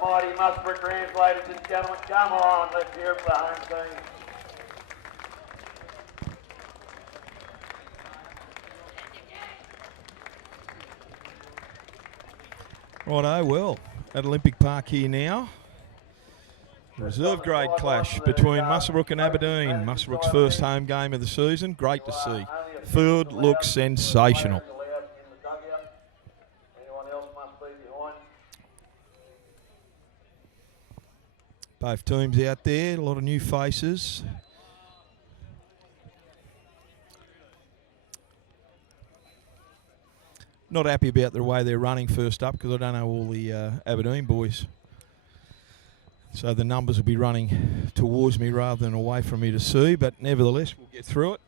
mighty Musselbrook Rams, ladies and gentlemen. Come on, let's hear it for the home team. Righto, well, at Olympic Park here now. Reserve grade clash between Musselbrook and Aberdeen. Musselbrook's first home game of the season. Great to see. Field looks sensational. Both teams out there, a lot of new faces. Not happy about the way they're running first up because I don't know all the Aberdeen boys. So the numbers will be running towards me rather than away from me to see, but nevertheless, we'll get through it.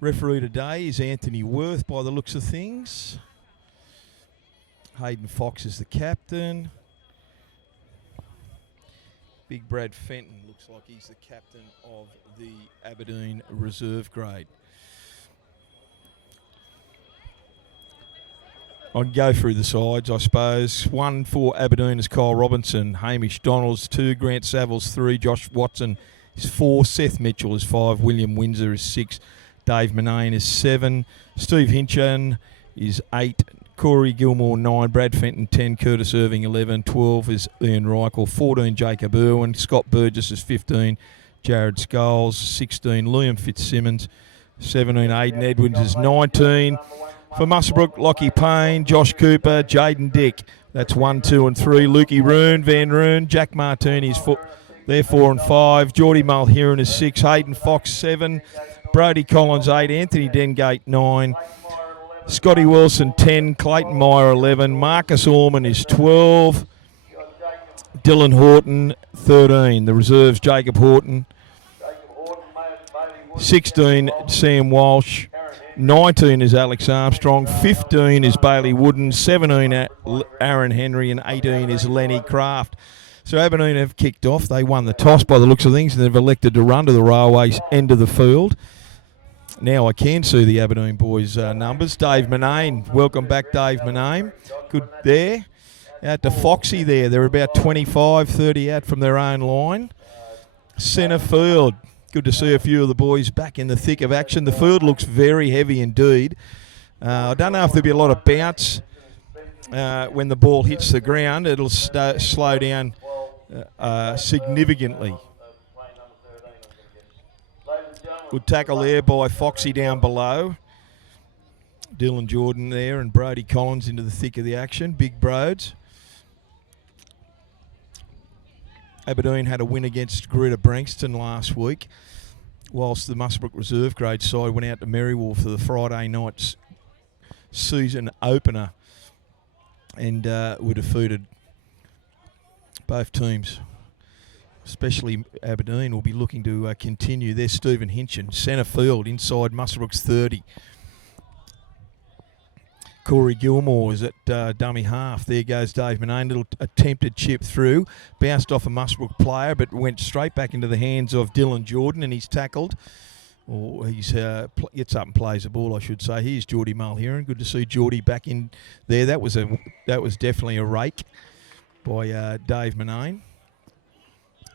Referee today is Anthony Worth by the looks of things. Hayden Fox is the captain. Big Brad Fenton looks like he's the captain of the Aberdeen reserve grade. I can go through the sides, I suppose. 1 for Aberdeen is Kyle Robinson. Hamish Donalds 2. Grant Savills 3. Josh Watson is 4. Seth Mitchell is 5. William Windsor is 6. Dave Manane is 7. Steve Hinchin is 8. Corey Gilmore 9. Brad Fenton 10. Curtis Irving 11. 12 is Ian Reichel. 14 Jacob Irwin. Scott Burgess is 15. Jared Scholes 16. Liam Fitzsimmons 17. Aidan Edwards is 19. For Musselbrook, Lockie Payne, Josh Cooper, Jaden Dick. That's 1, 2 and 3. Lukey Roon, Van Roon, Jack Martini's they're 4 and 5. Geordie Mulheron is 6. Hayden Fox 7. Brody Collins 8. Anthony Dengate 9. Scotty Wilson 10. Clayton Meyer 11. Marcus Orman is 12. Dylan Horton 13. The reserves, Jacob Horton. 16, Sam Walsh. 19 is Alex Armstrong, 15 is Bailey Wooden, 17 Aaron Henry, and 18 is Lenny Craft. So Aberdeen have kicked off. They won the toss by the looks of things, and they've elected to run to the railway's end of the field. Now I can see the Aberdeen boys' numbers. Dave Manane, welcome back, Dave Manane. Good there. Out to Foxy there. They're about 25, 30 out from their own line. Centre field. Good to see a few of the boys back in the thick of action. The field looks very heavy indeed. I don't know if there'll be a lot of bounce when the ball hits the ground. It'll slow down significantly. Good tackle there by Foxy down below. Dylan Jordan there and Brody Collins into the thick of the action. Big Broads. Aberdeen had a win against Greta Brankston last week, whilst the Muswellbrook reserve grade side went out to Merriwall for the Friday night's season opener and were defeated. Both teams, especially Aberdeen, will be looking to continue. There's Stephen Hinchin, centre field, inside Muswellbrook's 30. Corey Gilmore is at dummy half. There goes Dave Manane. Little attempted chip through. Bounced off a Muswellbrook player, but went straight back into the hands of Dylan Jordan, and he's tackled. Or he's gets up and plays the ball, I should say. Here's Geordie Mulheron. Good to see Geordie back in there. That was definitely a rake by Dave Manane.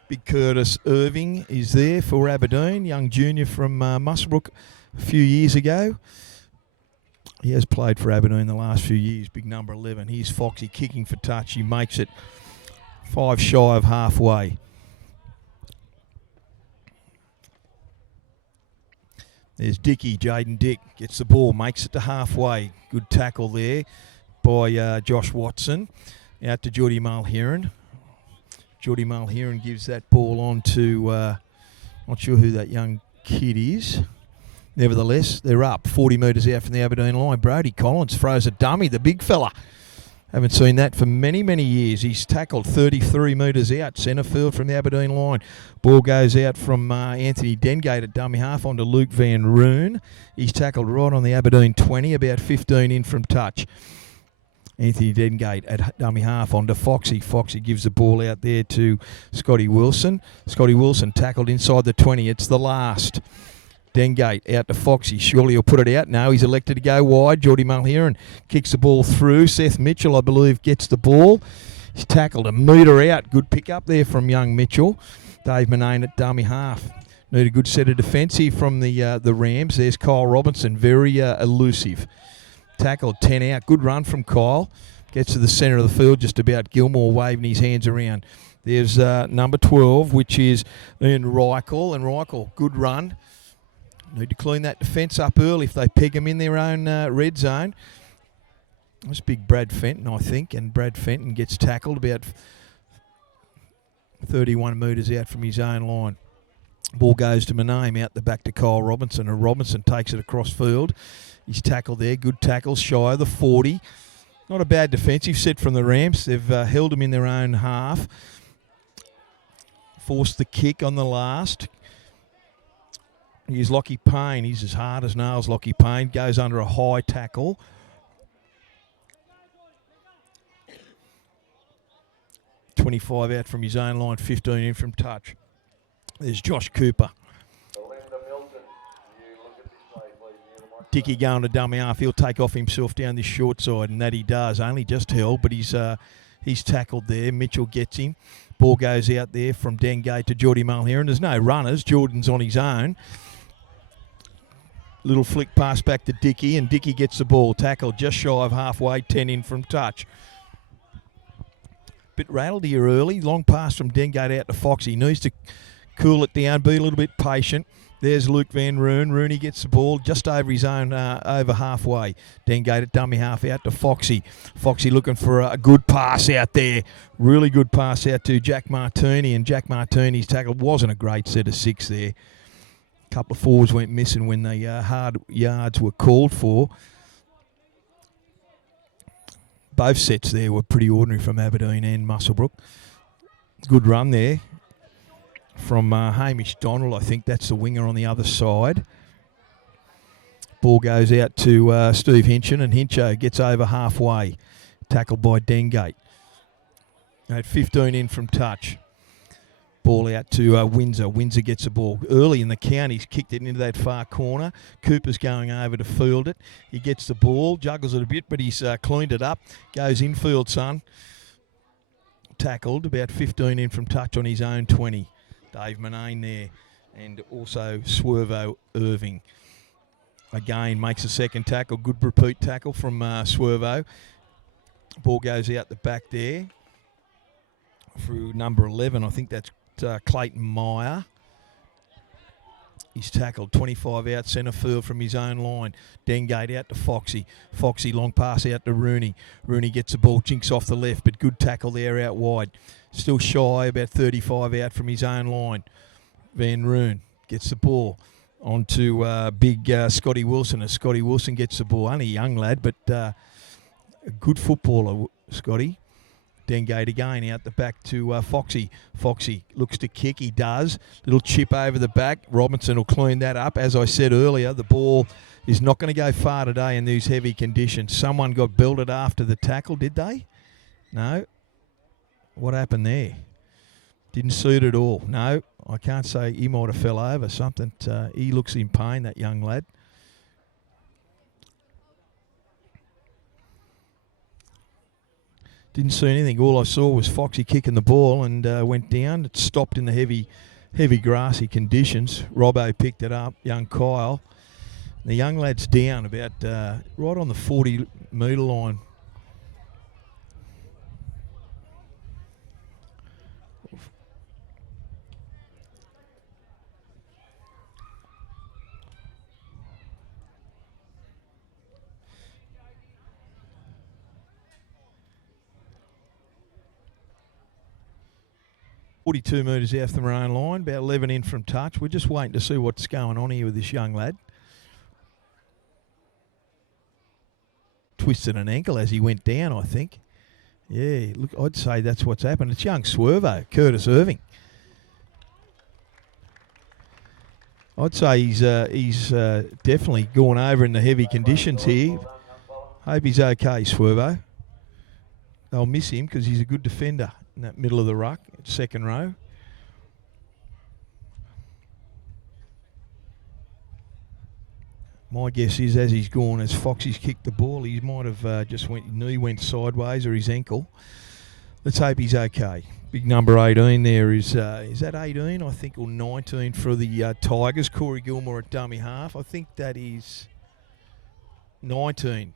Big Curtis Irving is there for Aberdeen, young junior from Muswellbrook a few years ago. He has played for Aberdeen the last few years, big number 11. Here's Foxy kicking for touch. He makes it 5 shy of halfway. There's Dicky, Jaden Dick, gets the ball, makes it to halfway. Good tackle there by Josh Watson. Out to Geordie Mulheron. Geordie Mulheron gives that ball on to, not sure who that young kid is. Nevertheless, they're up 40 metres out from the Aberdeen line. Brody Collins throws a dummy, the big fella. Haven't seen that for many, many years. He's tackled 33 metres out, centre field from the Aberdeen line. Ball goes out from Anthony Dengate at dummy half onto Luke Van Roon. He's tackled right on the Aberdeen 20, about 15 in from touch. Anthony Dengate at dummy half onto Foxy. Foxy gives the ball out there to Scotty Wilson. Scotty Wilson tackled inside the 20. It's the last. Dengate out to Foxy. Surely he'll put it out. No, he's elected to go wide. Geordie Mulheron kicks the ball through. Seth Mitchell, I believe, gets the ball. He's tackled a metre out. Good pick up there from young Mitchell. Dave Manane at dummy half. Need a good set of defence here from the Rams. There's Kyle Robinson, very elusive. Tackled 10 out. Good run from Kyle. Gets to the centre of the field, just about. Gilmore waving his hands around. There's number 12, which is Ian Reichel. And Reichel, good run. Need to clean that defence up early if they peg him in their own red zone. That's big Brad Fenton, I think. And Brad Fenton gets tackled about 31 metres out from his own line. Ball goes to Maname, out the back to Kyle Robinson. And Robinson takes it across field. He's tackled there. Good tackle, shy of the 40. Not a bad defensive set from the Rams. They've held him in their own half. Forced the kick on the last. Here's Lockie Payne. He's as hard as nails, Lockie Payne. Goes under a high tackle. .25 out from his own line, 15 in from touch. There's Josh Cooper. Dickey going to dummy half. He'll take off himself down this short side, and that he does. Only just held, but he's tackled there. Mitchell gets him. Ball goes out there from Dengate to Geordie Mulheron. There's no runners. Jordan's on his own. Little flick pass back to Dickey, and Dickey gets the ball. Tackled just shy of halfway, 10 in from touch. Bit rattled here early. Long pass from Dengate out to Foxy. Needs to cool it down, be a little bit patient. There's Luke Van Roon. Rooney gets the ball just over his own, over halfway. Dengate at dummy half out to Foxy. Foxy looking for a good pass out there. Really good pass out to Jack Martini, and Jack Martini's tackle wasn't a great set of 6 there. A couple of forwards went missing when the hard yards were called for. Both sets there were pretty ordinary from Aberdeen and Musselbrook. Good run there from Hamish Donald. I think that's the winger on the other side. Ball goes out to Steve Hinchin, and Hincho gets over halfway. Tackled by Dengate. At 15 in from touch. Ball out to Windsor. Windsor gets the ball. Early in the count, he's kicked it into that far corner. Cooper's going over to field it. He gets the ball, juggles it a bit, but he's cleaned it up. Goes infield, son. Tackled, about 15 in from touch on his own 20. Dave Manane there, and also Swervo Irving. Again, makes a second tackle. Good repeat tackle from Swervo. Ball goes out the back there through number 11. I think that's Clayton Meyer. He's tackled 25 out centre field from his own line. Dengate out to Foxy. Foxy long pass out to Rooney. Rooney gets the ball, jinks off the left, but good tackle there out wide. Still shy, about 35 out from his own line. Van Roon gets the ball onto big Scotty Wilson, as Scotty Wilson gets the ball. Only a young lad, but a good footballer, Scotty. Dengate again out the back to Foxy. Foxy looks to kick. He does. Little chip over the back. Robinson will clean that up. As I said earlier, the ball is not going to go far today in these heavy conditions. Someone got belted after the tackle, did they? No. What happened there? Didn't see it at all. No, I can't say. He might have fell over. Something. He looks in pain, that young lad. Didn't see anything. All I saw was Foxy kicking the ball and went down. It stopped in the heavy grassy conditions. Robbo picked it up, young Kyle. The young lad's down about right on the 40-metre line. .42 metres out from their own line, about 11 in from touch. We're just waiting to see what's going on here with this young lad. Twisted an ankle as he went down, I think. Yeah, look, I'd say that's what's happened. It's young Swervo, Curtis Irving. I'd say he's definitely gone over in the heavy conditions here. Hope he's okay, Swervo. They'll miss him because he's a good defender in that middle of the ruck, second row. My guess is as he's gone, as Foxy's kicked the ball, he might have just knee went sideways or his ankle. Let's hope he's okay. Big number 18 there is that 18, I think, or 19 for the Tigers. Corey Gilmore at dummy half. I think that is 19.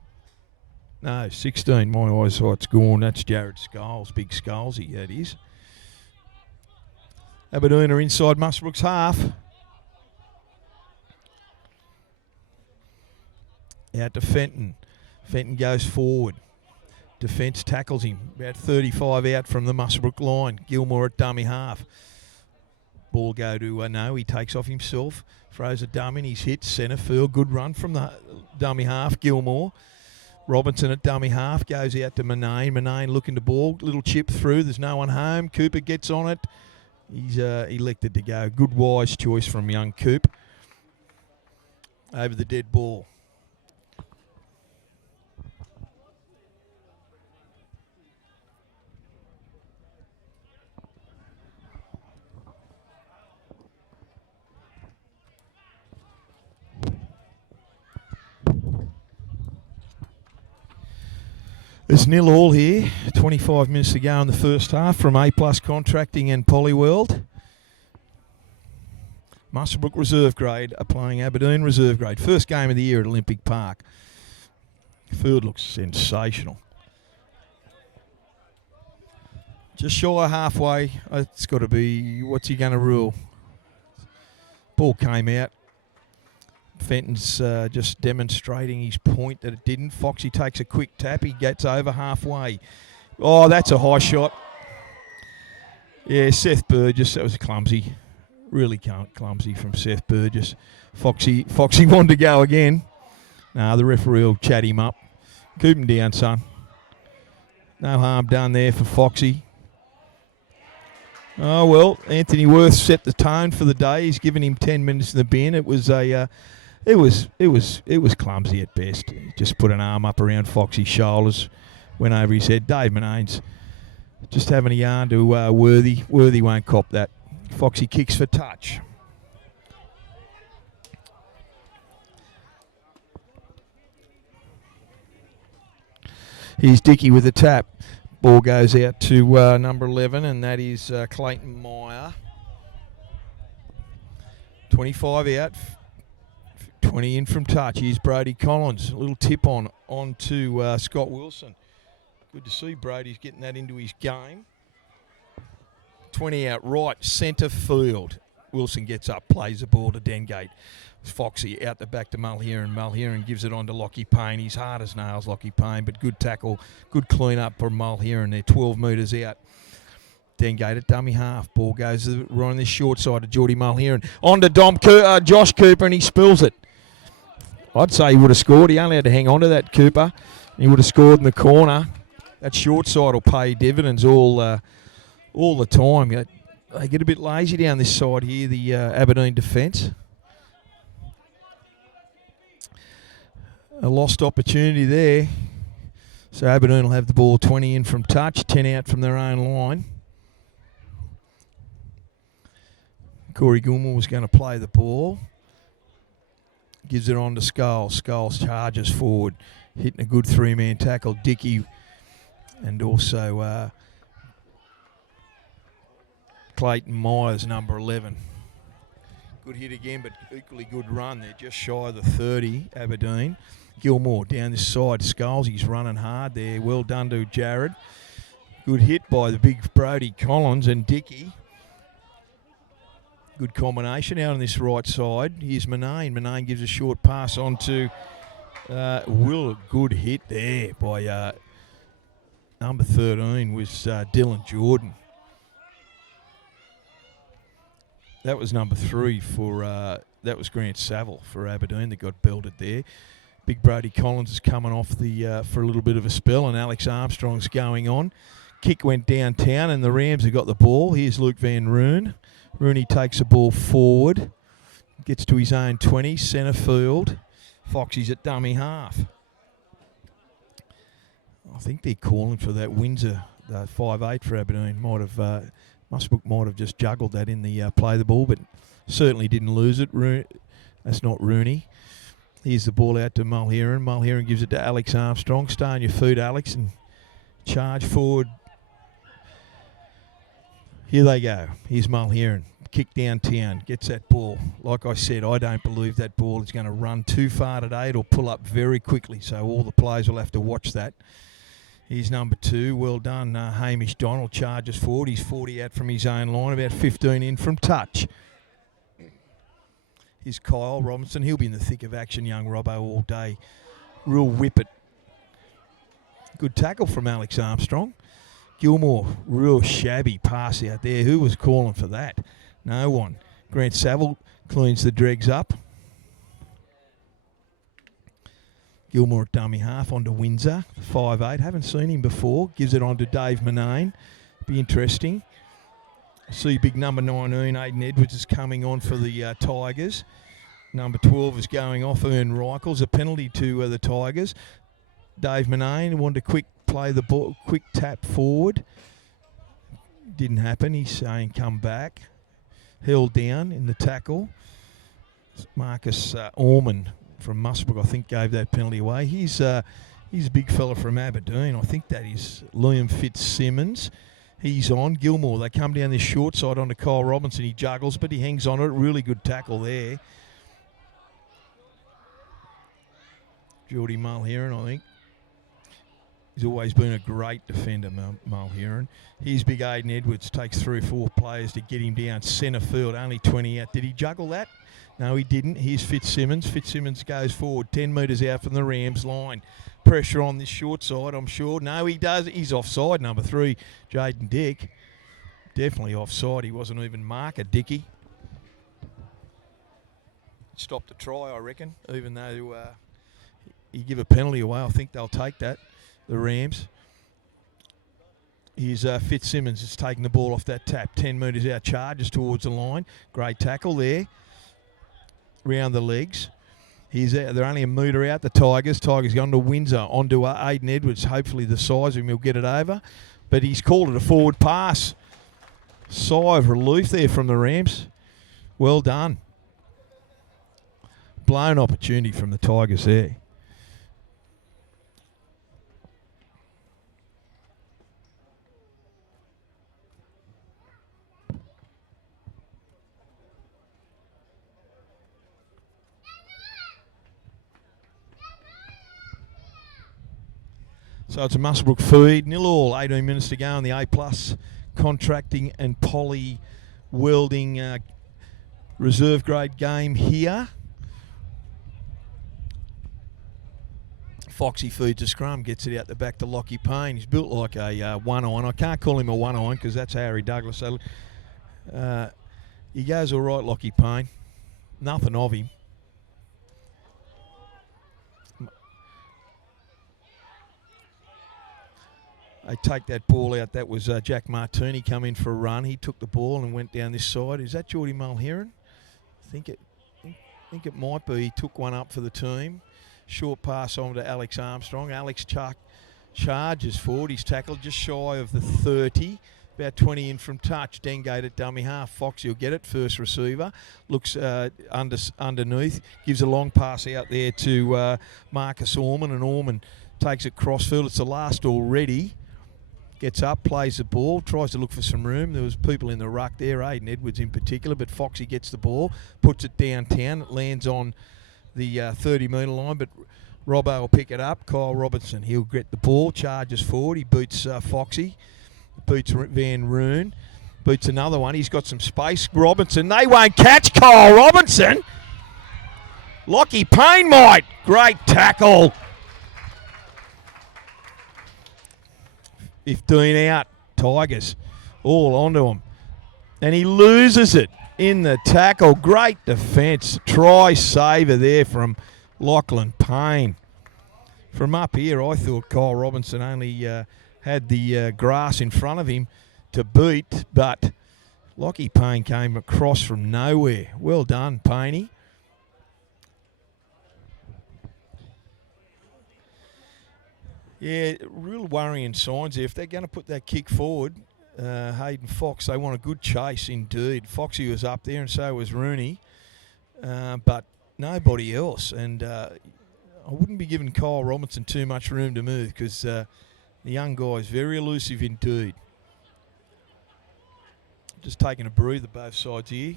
No, 16. My eyesight's gone. That's Jared Skulls. Big Skullsy, that is. Aberdeen are inside Musselbrook's half. Out to Fenton. Fenton goes forward. Defence tackles him. About 35 out from the Muswellbrook line. Gilmore at dummy half. Ball go to, no, he takes off himself. Throws a dummy and he's hit centre field. Good run from the dummy half, Gilmore. Robinson at dummy half. Goes out to Manane. Manane looking to ball. Little chip through. There's no one home. Cooper gets on it. He's elected to go. Good wise choice from young Coop. Over the dead ball. It's 0-0 here. 25 minutes to go in the first half from A+ Contracting and Polyworld. Musselbrook reserve grade are playing Aberdeen reserve grade. First game of the year at Olympic Park. Field looks sensational. Just shy of halfway. It's got to be, what's he going to rule? Ball came out. Fenton's just demonstrating his point that it didn't. Foxy takes a quick tap. He gets over halfway. Oh, that's a high shot. Yeah, Seth Burgess, that was clumsy. Really clumsy from Seth Burgess. Foxy wanted to go again. Nah, the referee will chat him up. Keep him down, son. No harm done there for Foxy. Oh, well, Anthony Worth set the tone for the day. He's given him 10 minutes in the bin. It was a... It was clumsy at best. He just put an arm up around Foxy's shoulders, went over his head. Dave Manane's just having a yarn to Worthy. Worthy won't cop that. Foxy kicks for touch. Here's Dickey with a tap. Ball goes out to number 11, and that is Clayton Meyer. 25 out. 20 in from touch. Here's Brody Collins. A little tip on to Scott Wilson. Good to see Brody's getting that into his game. 20 out right, centre field. Wilson gets up, plays the ball to Dengate. Foxy out the back to Mulheron. Mulheron gives it on to Lockie Payne. He's hard as nails, Lockie Payne, but good tackle, good clean up for Mulheron. They're 12 metres out. Dengate at dummy half. Ball goes right on this short side to Geordie Mulheron. On to Josh Cooper, and he spills it. I'd say he would have scored. He only had to hang on to that, Cooper. He would have scored in the corner. That short side will pay dividends all the time. They get a bit lazy down this side here, the Aberdeen defence. A lost opportunity there. So Aberdeen will have the ball 20 in from touch, 10 out from their own line. Corey Gilmore was going to play the ball. Gives it on to Skulls. Skulls charges forward, hitting a good three-man tackle. Dickey and also Clayton Myers, number 11. Good hit again, but equally good run. They're just shy of the 30, Aberdeen. Gilmore down this side. Skulls, he's running hard there. Well done to Jared. Good hit by the big Brody Collins and Dickey. Good combination out on this right side. Here's Manane. Manane gives a short pass on to Will. Good hit there by number 13 was Dylan Jordan. That was number 3 for, that was Grant Saville for Aberdeen that got belted there. Big Brody Collins is coming off the for a little bit of a spell, and Alex Armstrong's going on. Kick went downtown, and the Rams have got the ball. Here's Luke Van Roon. Rooney takes the ball forward, gets to his own 20, centre field. Foxy's at dummy half. I think they're calling for that Windsor 5'8" for Aberdeen. Muswellbrook might have just juggled that in the play the ball, but certainly didn't lose it. That's not Rooney. Here's the ball out to Mulheron. Mulheron gives it to Alex Armstrong. Stay on your feet, Alex, and charge forward. Here they go. Here's Mulheron. Kick downtown. Gets that ball. Like I said, I don't believe that ball is going to run too far today. It'll pull up very quickly, so all the players will have to watch that. Here's number 2. Well done, Hamish Donald. Charges forward. He's 40 out from his own line. About 15 in from touch. Here's Kyle Robinson. He'll be in the thick of action, young Robbo, all day. Real whippet. Good tackle from Alex Armstrong. Gilmore, real shabby pass out there. Who was calling for that? No one. Grant Saville cleans the dregs up. Gilmore at dummy half onto Windsor, 5'8". Haven't seen him before. Gives it on to Dave Manane. Be interesting. See big number 19, Aidan Edwards, is coming on for the Tigers. Number 12 is going off, Ern Reichels. A penalty to the Tigers. Dave Manane wanted to play the ball, quick tap forward. Didn't happen. He's saying come back. Held down in the tackle. Marcus Orman from Musselbrook, I think, gave that penalty away. He's a big fella from Aberdeen. I think that is Liam Fitzsimmons. He's on. Gilmore, they come down this short side onto Kyle Robinson. He juggles, but he hangs on it. Really good tackle there. Geordie Mulheron, I think. He's always been a great defender, Mulheron. Here's big Aidan Edwards. Takes 3 or 4 players to get him down centre field. Only 20 out. Did he juggle that? No, he didn't. Here's Fitzsimmons. Fitzsimmons goes forward 10 metres out from the Rams line. Pressure on this short side, I'm sure. No, he does. He's offside, number 3, Jaden Dick. Definitely offside. He wasn't even marker, Dicky. Stopped the try, I reckon, even though he give a penalty away. I think they'll take that, the Rams. Here's Fitzsimmons is taking the ball off that tap. 10 metres out, charges towards the line. Great tackle there. Round the legs. He's out. They're only a metre out, the Tigers. Tigers gone to Windsor, onto Aidan Edwards. Hopefully the size of him will get it over. But he's called it a forward pass. Sigh of relief there from the Rams. Well done. Blown opportunity from the Tigers there. So it's a Musselbrook feed, 0-0, 18 minutes to go in the A+ contracting and poly welding reserve grade game here. Foxy feeds a scrum, gets it out the back to Lockie Payne. He's built like a one-iron. I can't call him a one-iron because that's Harry Douglas. So he goes all right, Lockie Payne. Nothing of him. They take that ball out. That was Jack Martini come in for a run. He took the ball and went down this side. Is that Geordie Mulheron? I think it might be. He took one up for the team. Short pass on to Alex Armstrong. Alex charges forward. He's tackled just shy of the 30. About 20 in from touch. Dengate at dummy half. Foxy will get it. First receiver. Looks underneath. Gives a long pass out there to Marcus Orman. And Orman takes it crossfield. It's the last already. Gets up, plays the ball, tries to look for some room. There was people in the ruck there, Aidan Edwards in particular, but Foxy gets the ball, puts it downtown. It lands on the 30-metre line, but Robbo will pick it up. Kyle Robinson, he'll get the ball, charges forward. He beats Foxy, beats Van Roon, beats another one. He's got some space. Robinson, they won't catch Kyle Robinson. Lockie Payne might. Great tackle. 15 out, Tigers, all onto him. And he loses it in the tackle. Great defence. Try saver there from Lachlan Payne. From up here, I thought Kyle Robinson only had the grass in front of him to beat, but Lockie Payne came across from nowhere. Well done, Payne. Yeah, real worrying signs there. If they're going to put that kick forward, Hayden Fox, they want a good chase indeed. Foxy was up there and so was Rooney. But nobody else. And I wouldn't be giving Kyle Robinson too much room to move because the young guy is very elusive indeed. Just taking a breather both sides here.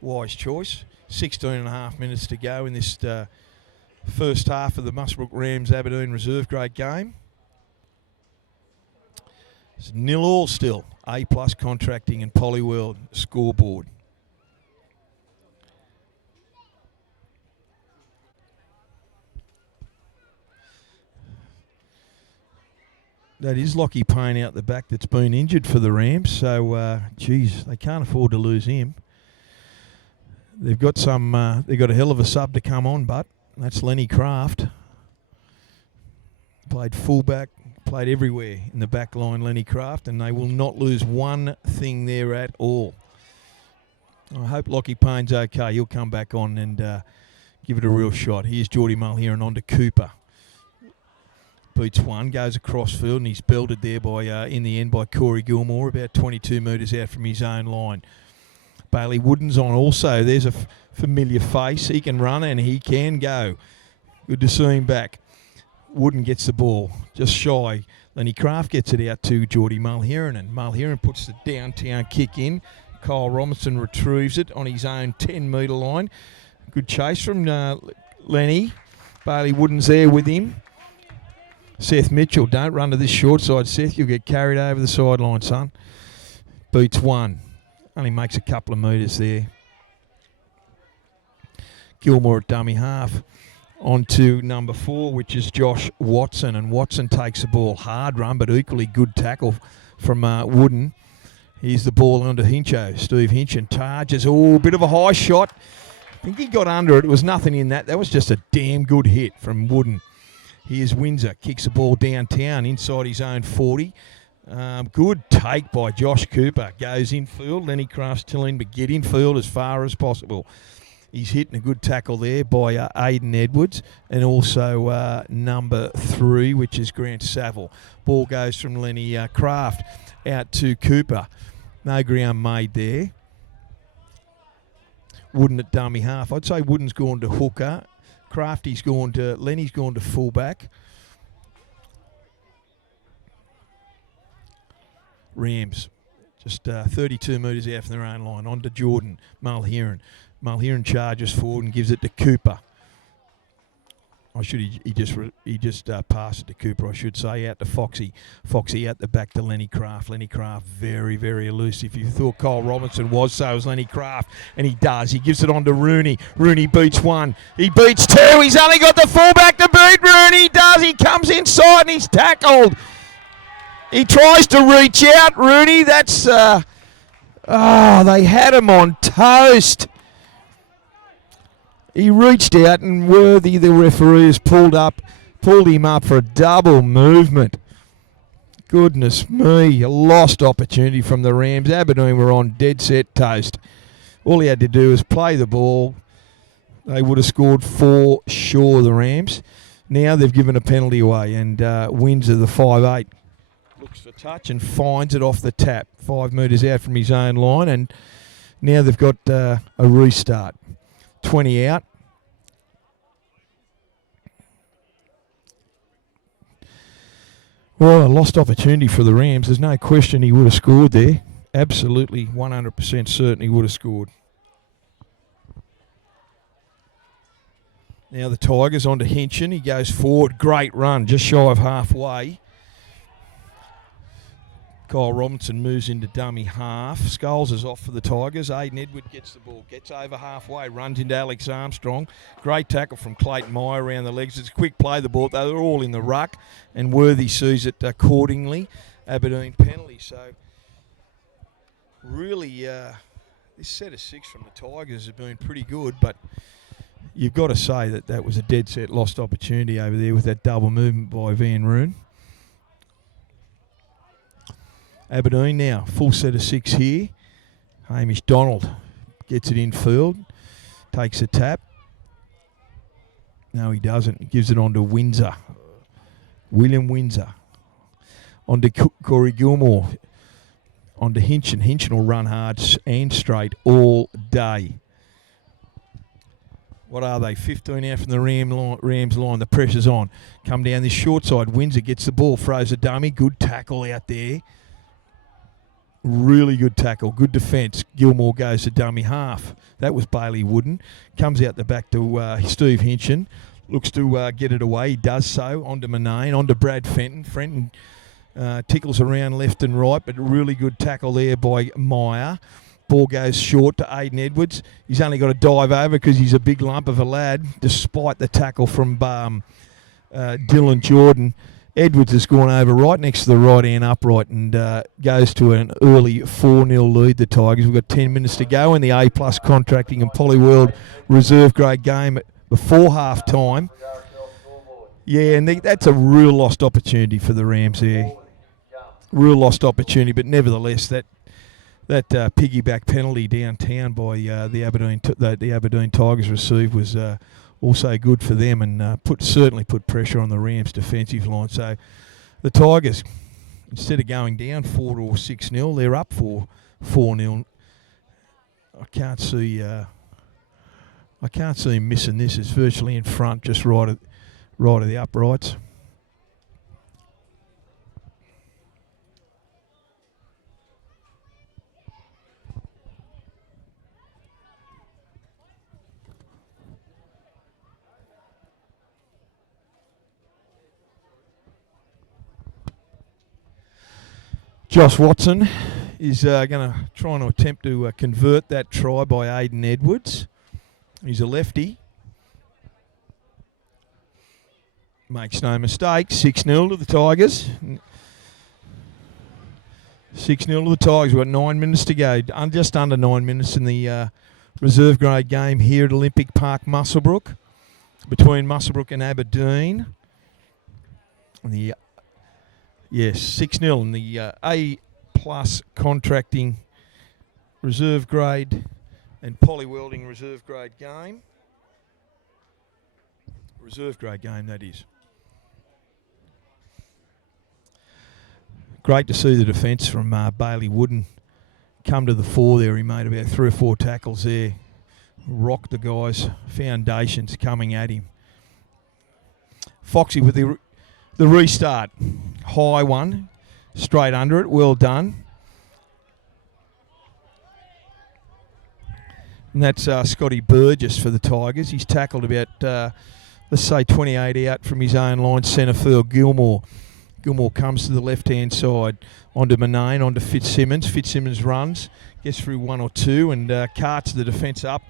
Wise choice. 16 and a half minutes to go in this first half of the Muswellbrook Rams Aberdeen reserve grade game. It's 0-0 still. A+ Contracting and Polyworld scoreboard. That is Lockie Payne out the back that's been injured for the Rams. So, geez, they can't afford to lose him. They've got they've got a hell of a sub to come on, but that's Lenny Craft. Played fullback, played everywhere in the back line, Lenny Craft, and they will not lose one thing there at all. I hope Lockie Payne's okay. He'll come back on and give it a real shot. Here's Geordie Mulheron on to Cooper. Beats one, goes across field, and he's belted there by in the end by Corey Gilmore, about 22 metres out from his own line. Bailey Wooden's on also. There's a familiar face. He can run and he can go. Good to see him back. Wooden gets the ball, just shy. Lenny Craft gets it out to Geordie Mulheron, and Mulheron puts the downtown kick in. Kyle Robinson retrieves it on his own 10-metre line. Good chase from Lenny. Bailey Wooden's there with him. Seth Mitchell, don't run to this short side, Seth. You'll get carried over the sideline, son. Beats one. Only makes a couple of metres there. Gilmore at dummy half. On to number 4, which is Josh Watson. And Watson takes the ball. Hard run, but equally good tackle from Wooden. Here's the ball under Hincho. Steve Hinchin charges. Oh, bit of a high shot. I think he got under it. It was nothing in that. That was just a damn good hit from Wooden. Here's Windsor, kicks the ball downtown inside his own 40. Good take by Josh Cooper. Goes infield. Lenny Craft's telling him to get infield as far as possible. He's hitting a good tackle there by Aiden Edwards and also number 3, which is Grant Saville. Ball goes from Lenny Craft out to Cooper. No ground made there. Wooden at dummy half. I'd say Wooden's gone to hooker. Crafty's gone to, Lenny's gone to fullback. Rams, just 32 metres out from their own line. On to Jordan Mulheron. Mulheron charges forward and gives it to Cooper. He just passed it to Cooper, I should say, out to Foxy. Foxy out the back to Lenny Craft. Lenny Craft very, very elusive. You thought Kyle Robinson was, so was Lenny Craft, and he does. He gives it on to Rooney. Rooney beats one. He beats two. He's only got the fullback to beat. Rooney he does. He comes inside and he's tackled. He tries to reach out. Rooney, that's... they had him on toast. He reached out and Worthy, the referee, has pulled him up for a double movement. Goodness me, a lost opportunity from the Rams. Aberdeen were on dead set toast. All he had to do was play the ball. They would have scored for sure, the Rams. Now they've given a penalty away and Windsor, the 5'8", looks for touch and finds it off the tap. 5 metres out from his own line, and now they've got a restart. 20 out. Well, a lost opportunity for the Rams. There's no question he would have scored there. Absolutely 100% certain he would have scored. Now the Tigers on to Hinchin. He goes forward. Great run, just shy of halfway. Kyle Robinson moves into dummy half. Scholes is off for the Tigers. Aiden Edward gets the ball, gets over halfway, runs into Alex Armstrong. Great tackle from Clayton Meyer around the legs. It's a quick play, the ball. They were all in the ruck, and Worthy sees it accordingly. Aberdeen penalty. So, really, this set of 6 from the Tigers has been pretty good, but you've got to say that that was a dead set lost opportunity over there with that double movement by Van Roon. Aberdeen now, full set of 6 here. Hamish Donald gets it in field, takes a tap. No, he doesn't. He gives it on to Windsor. William Windsor. On to Corey Gilmore. On to Hinchin. Hinchin will run hard and straight all day. What are they? 15 out from the Rams line. The pressure's on. Come down this short side. Windsor gets the ball. Throws a dummy. Good tackle out there. Really good tackle. Good defence. Gilmore goes to dummy half. That was Bailey Wooden. Comes out the back to Steve Hinchin. Looks to get it away. He does so. On to Manane. On to Brad Fenton. Fenton tickles around left and right, but really good tackle there by Meyer. Ball goes short to Aiden Edwards. He's only got to dive over because he's a big lump of a lad, despite the tackle from Dylan Jordan. Edwards has gone over right next to the right-hand upright and goes to an early 4-0 lead, the Tigers. We've got 10 minutes to go in the A-plus contracting and Polyworld reserve grade game before half-time. Yeah, and that's a real lost opportunity for the Rams there. Real lost opportunity, but nevertheless, that piggyback penalty downtown by the Aberdeen Tigers received was also good for them and certainly put pressure on the Rams' defensive line. So the Tigers, instead of going down 4 or 6-0, they're up 4-0. I can't see him missing this. It's virtually in front, just right of the uprights. Josh Watson is going to try to attempt to convert that try by Aiden Edwards. He's a lefty. Makes no mistake. 6-0 to the Tigers. 6-0 to the Tigers. We've got 9 minutes to go. Just under 9 minutes in the reserve grade game here at Olympic Park, Musselbrook. Between Musselbrook and Aberdeen. Yes, 6-0 in the A-plus contracting reserve grade and poly-welding reserve grade game. Reserve grade game, that is. Great to see the defence from Bailey Wooden come to the fore there. He made about 3 or 4 tackles there. Rocked the guys' foundations coming at him. Foxy with the restart. High one, straight under it, well done. And that's Scotty Burgess for the Tigers. He's tackled about, let's say, 28 out from his own line, centre field, Gilmore. Gilmore comes to the left-hand side, onto Manane, onto Fitzsimmons. Fitzsimmons runs, gets through 1 or 2 and carts the defence up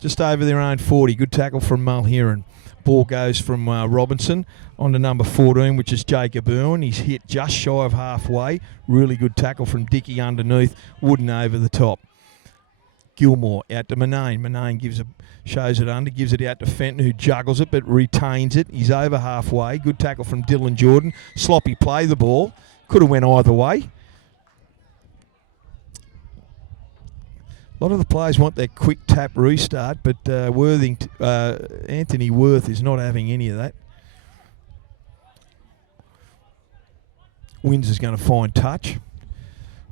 just over their own 40. Good tackle from Mulheron. Ball goes from Robinson on to number 14, which is Jacob Irwin. He's hit just shy of halfway. Really good tackle from Dickey underneath. Wooden over the top. Gilmore out to Manane. Manane shows it under, gives it out to Fenton, who juggles it but retains it. He's over halfway. Good tackle from Dylan Jordan. Sloppy play the ball. Could have went either way. A lot of the players want that quick tap restart, but Anthony Worth is not having any of that. Windsor's going to find touch.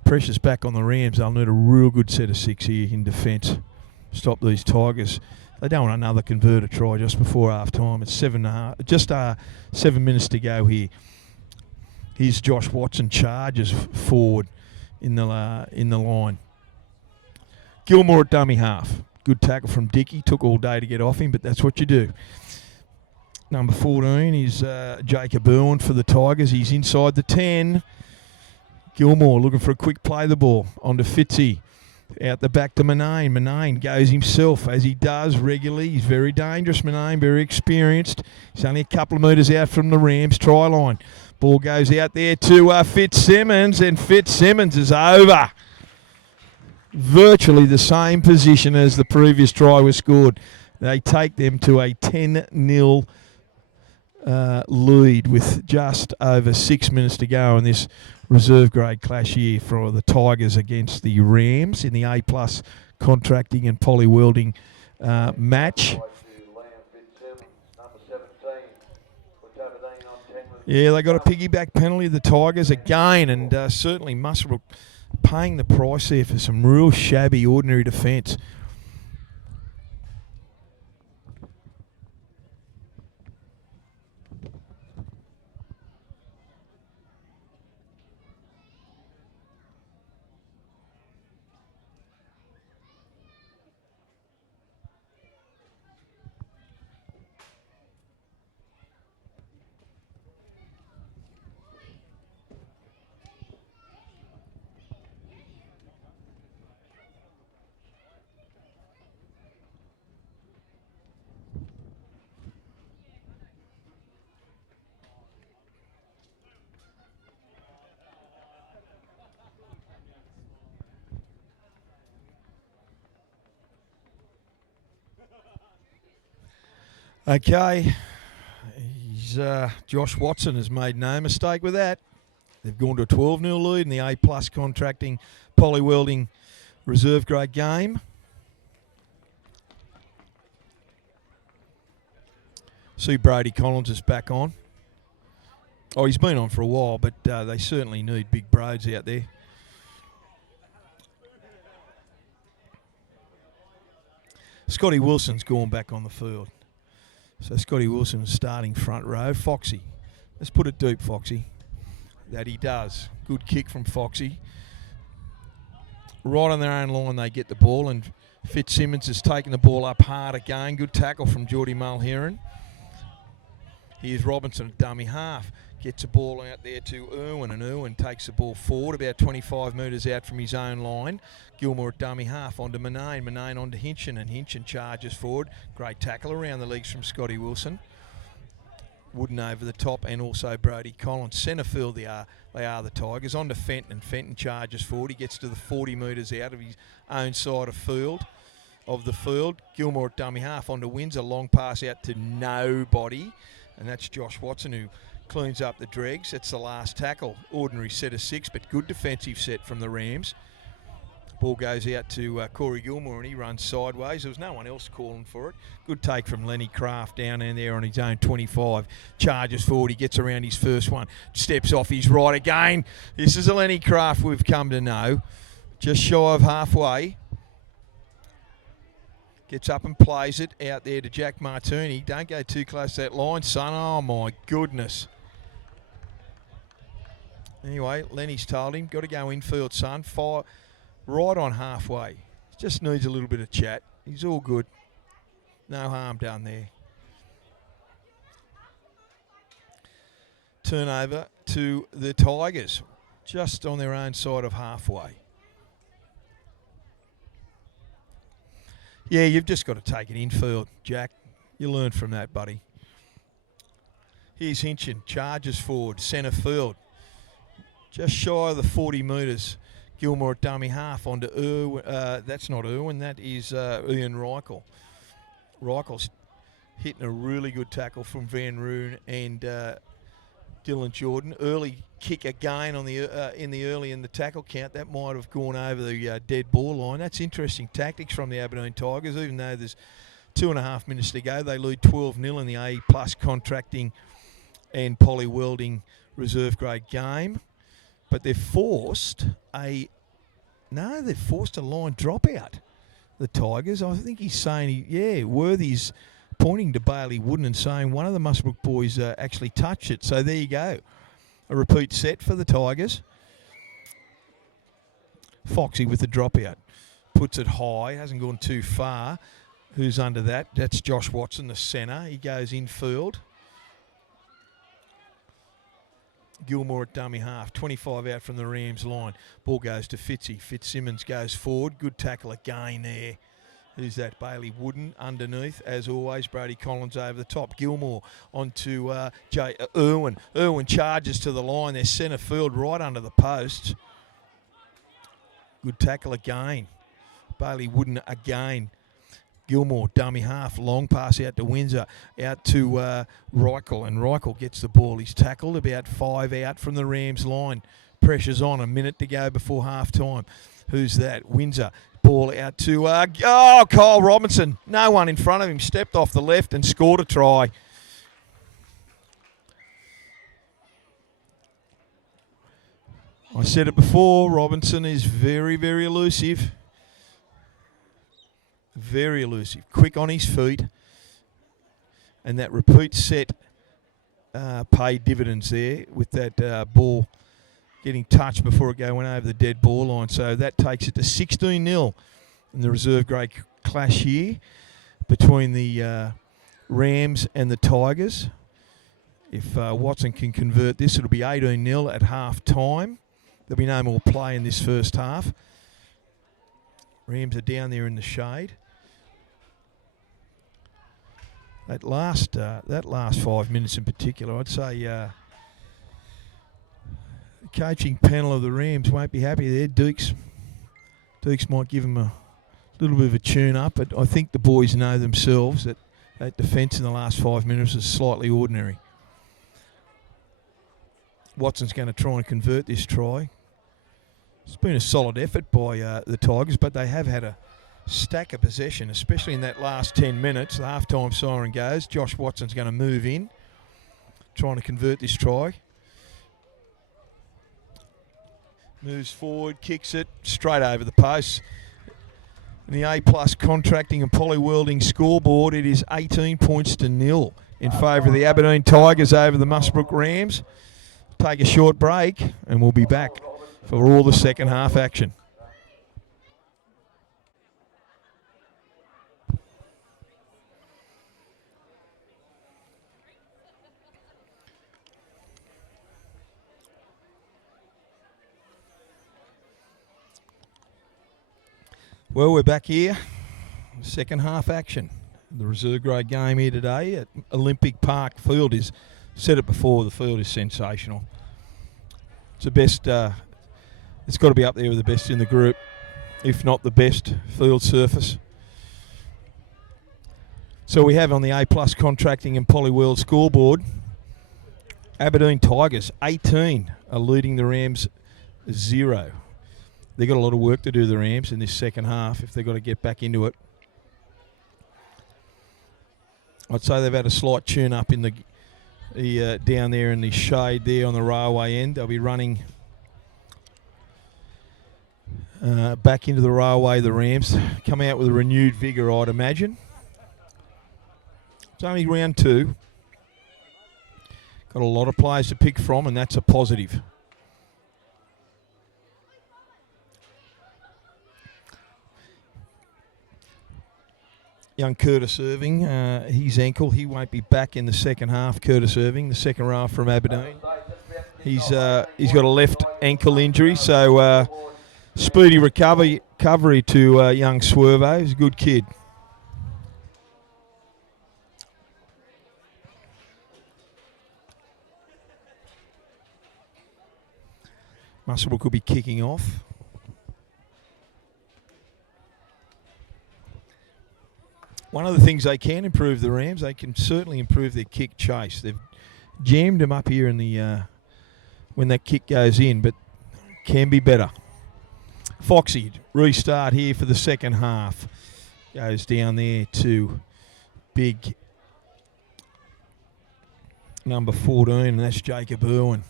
Pressure's back on the Rams. They'll need a real good set of 6 here in defence. Stop these Tigers. They don't want another converter try just before half time. It's 7 minutes to go here. Here's Josh Watson, charges forward in the line. Gilmore at dummy half. Good tackle from Dickey. Took all day to get off him, but that's what you do. Number 14 is Jacob Irwin for the Tigers. He's inside the 10. Gilmore looking for a quick play the ball. On to Fitzy. Out the back to Manane. Manane goes himself, as he does regularly. He's very dangerous, Manane, very experienced. He's only a couple of metres out from the Rams try line. Ball goes out there to Fitzsimmons, and Fitzsimmons is over. Virtually the same position as the previous try was scored. They take them to a 10-0 lead with just over 6 minutes to go in this reserve grade clash here for the Tigers against the Rams in the A-plus contracting and poly-welding match. Yeah, they got a piggyback penalty, the Tigers again, and certainly Musselbrook paying the price there for some real shabby, ordinary defence. Okay. Josh Watson has made no mistake with that. They've gone to a 12-0 lead in the A-plus contracting poly welding reserve grade game. See Brady Collins is back on. Oh, he's been on for a while, but they certainly need big Broads out there. Scotty Wilson's gone back on the field. So Scotty Wilson starting front row. Foxy. Let's put it deep, Foxy. That he does. Good kick from Foxy. Right on their own line they get the ball, and Fitzsimmons has taken the ball up hard again. Good tackle from Geordie Mulheron. Here's Robinson at dummy half. Gets the ball out there to Irwin, and Irwin takes the ball forward about 25 metres out from his own line. Gilmore at dummy half onto Manane. Manane onto Hinchin, and Hinchin charges forward. Great tackle around the legs from Scotty Wilson. Wooden over the top, and also Brody Collins. Centre field they are the Tigers. On to Fenton, and Fenton charges forward. He gets to the 40 metres out of his own side of the field. Gilmore at dummy half onto Windsor. Long pass out to nobody, and that's Josh Watson who cleans up the dregs. That's the last tackle. Ordinary set of 6, but good defensive set from the Rams. Ball goes out to Corey Gilmore, and he runs sideways. There was no one else calling for it. Good take from Lenny Craft down in there on his own 25. Charges forward. He gets around his first one. Steps off his right again. This is a Lenny Craft we've come to know. Just shy of halfway. Gets up and plays it out there to Jack Martini. Don't go too close to that line, son. Oh, my goodness. Anyway, Lenny's told him, got to go infield, son. Fire right on halfway. Just needs a little bit of chat. He's all good. No harm done there. Turnover to the Tigers, just on their own side of halfway. Yeah, you've just got to take it infield, Jack. You learn from that, buddy. Here's Hinchin, charges forward, centre field. Just shy of the 40 metres. Gilmore at dummy half onto Irwin. That's not Irwin, that is Ian Reichel. Reichel's hitting a really good tackle from Van Roon and Dylan Jordan. Early kick again on in the tackle count. That might have gone over the dead ball line. That's interesting tactics from the Aberdeen Tigers. Even though there's 2.5 minutes to go, they lead 12-0 in the A+ contracting and poly welding reserve grade game. But they've forced a line dropout, the Tigers. I think he's saying, Worthy's pointing to Bailey Wooden and saying one of the Muswellbrook boys actually touched it. So there you go. A repeat set for the Tigers. Foxy with the dropout. Puts it high, hasn't gone too far. Who's under that? That's Josh Watson, the centre. He goes infield. Gilmore at dummy half, 25 out from the Rams line. Ball goes to Fitzy. Fitzsimmons goes forward. Good tackle again there. Who's that? Bailey Wooden underneath, as always. Brody Collins over the top. Gilmore onto Irwin. Irwin charges to the line. They're centre field right under the post. Good tackle again. Bailey Wooden again. Gilmore, dummy half, long pass out to Windsor, out to Reichel, and Reichel gets the ball. He's tackled about 5 out from the Rams line. Pressure's on, a minute to go before half time. Who's that? Windsor, ball out to Kyle Robinson. No one in front of him, stepped off the left and scored a try. I said it before, Robinson is very, very elusive. Very elusive, quick on his feet, and that repeat set paid dividends there with that ball getting touched before it went over the dead ball line. So that takes it to 16-0 in the reserve grade clash here between the Rams and the Tigers. If Watson can convert this, it'll be 18-0 at half time. There'll be no more play in this first half. Rams are down there in the shade. That last 5 minutes in particular, I'd say the coaching panel of the Rams won't be happy there. Dukes might give them a little bit of a tune-up, but I think the boys know themselves that That defence in the last 5 minutes is slightly ordinary. Watson's going to try and convert this try. It's been a solid effort by the Tigers, but they have had a stack of possession, especially in that last 10 minutes. The half-time siren goes. Josh Watson's going to move in, trying to convert this try. Moves forward, kicks it straight over the post. In the A+ contracting and poly welding scoreboard, it is 18 points to 0 in favour of the Aberdeen Tigers over the Musselbrook Rams. Take a short break and we'll be back for all the second half action. Well, we're back here. Second half action. The reserve grade game here today at Olympic Park. Field is, said it before, the field is sensational. It's the best, it's got to be up there with the best in the group, if not the best field surface. So we have on the A+ contracting and polyworld scoreboard, Aberdeen Tigers 18 are leading the Rams 0. They've got a lot of work to do, the Rams, in this second half if they've got to get back into it. I'd say they've had a slight tune-up in the down there in the shade there on the railway end. They'll be running back into the railway, the Rams. Come out with a renewed vigour, I'd imagine. It's only round 2. Got a lot of players to pick from, and that's a positive. Young Curtis Irving, his ankle, he won't be back in the second half. Curtis Irving, the second row from Aberdeen. He's got a left ankle injury, so speedy recovery to young Swervo. He's a good kid. Musselbrook will be kicking off. One of the things they can improve, the Rams, they can certainly improve their kick chase. They've jammed them up here in the when that kick goes in, but can be better. Foxy, restart here for the second half. Goes down there to big number 14, and that's Jacob Irwin.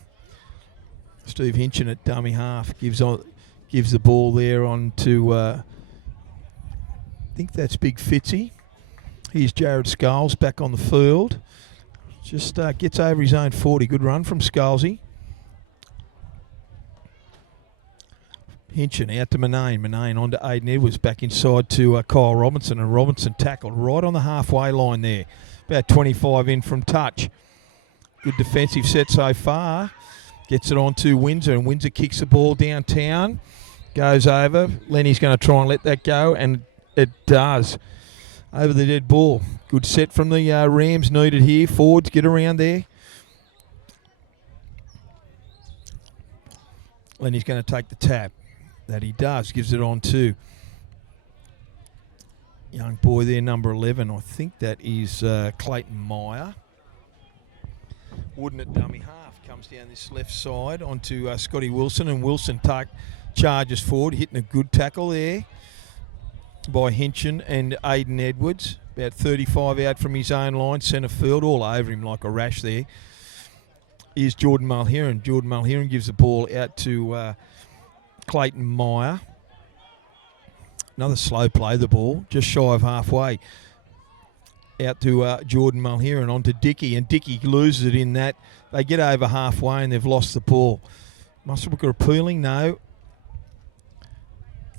Steve Hinchin at dummy half gives the ball there on to, I think that's Big Fitzy. Here's Jared Skulls back on the field. Just gets over his own 40. Good run from Skulesy. Hinchin out to Manane. Manane on to Aiden Edwards. Back inside to Kyle Robinson. And Robinson tackled right on the halfway line there. About 25 in from touch. Good defensive set so far. Gets it on to Windsor. And Windsor kicks the ball downtown. Goes over. Lenny's going to try and let that go. And it does. Over the dead ball. Good set from the Rams needed here. Forwards, get around there. Lenny's going to take the tap. That he does. Gives it on to young boy there, number 11. I think that is Clayton Meyer. Wooden at dummy half. Comes down this left side onto Scotty Wilson. And Wilson charges forward. Hitting a good tackle there by Hinchin and Aiden Edwards. About 35 out from his own line. Centre field, all over him like a rash there. Here's Jordan Mulheron. Jordan Mulheron gives the ball out to Clayton Meyer. Another slow play, the ball. Just shy of halfway. Out to Jordan Mulheron onto Dickey. And Dickey loses it in that. They get over halfway and they've lost the ball. Musselbrook are appealing? No.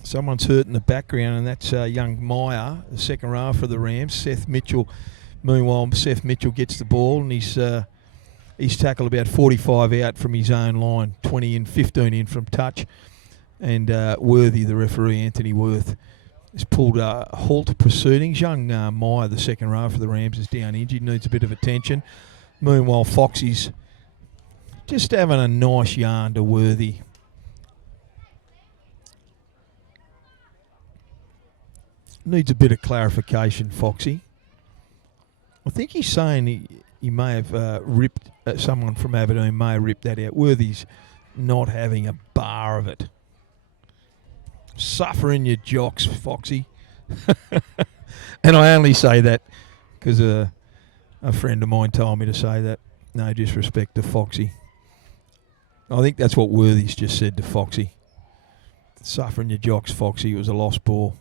Someone's hurt in the background, and that's young Meyer, the second row for the Rams. Seth Mitchell. Meanwhile, Seth Mitchell gets the ball, and he's tackled about 45 out from his own line, 20 in, 15 in from touch. And Worthy, the referee, Anthony Worth, has pulled halt proceedings. Young Meyer, the second row for the Rams, is down injured, needs a bit of attention. Meanwhile, Foxy's just having a nice yarn to Worthy. Needs a bit of clarification, Foxy. I think he's saying he may have ripped, someone from Aberdeen may have ripped that out. Worthy's not having a bar of it. Suffering your jocks, Foxy. And I only say that because a friend of mine told me to say that. No disrespect to Foxy. I think that's what Worthy's just said to Foxy. Suffering your jocks, Foxy. It was a lost ball.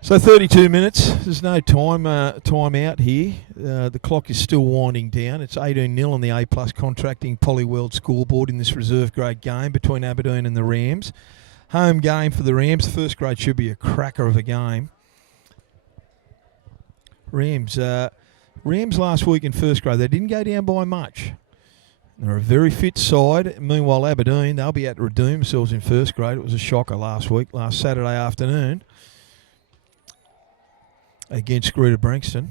So 32 minutes. There's no time out here. The clock is still winding down. It's 18-0 on the A+ Contracting Polyworld scoreboard in this reserve grade game between Aberdeen and the Rams. Home game for the Rams. First grade should be a cracker of a game. Rams last week in first grade, they didn't go down by much. They're a very fit side. Meanwhile, Aberdeen, they'll be out to redeem themselves in first grade. It was a shocker last Saturday afternoon, against Greater Branxton.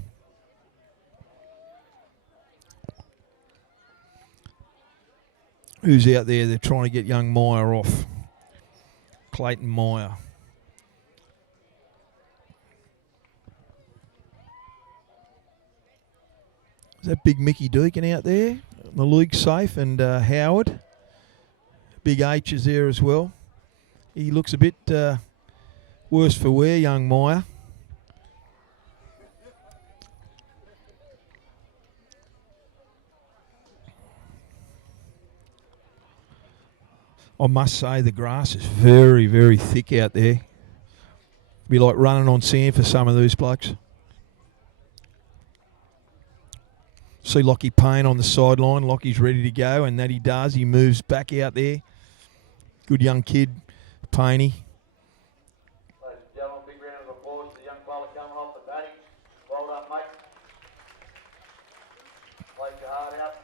Who's out there? They're trying to get young Meyer off. Clayton Meyer. Is that big Mickey Deacon out there? Malik safe and Howard. Big H is there as well. He looks a bit worse for wear, young Meyer. I must say the grass is very, very thick out there. Be like running on sand for some of these blokes. See Lockie Payne on the sideline. Lockie's ready to go, and that he does. He moves back out there. Good young kid, Payne. Ladies and gentlemen, big round of applause to the young fella coming off the batting. Well done, mate. Played your heart out.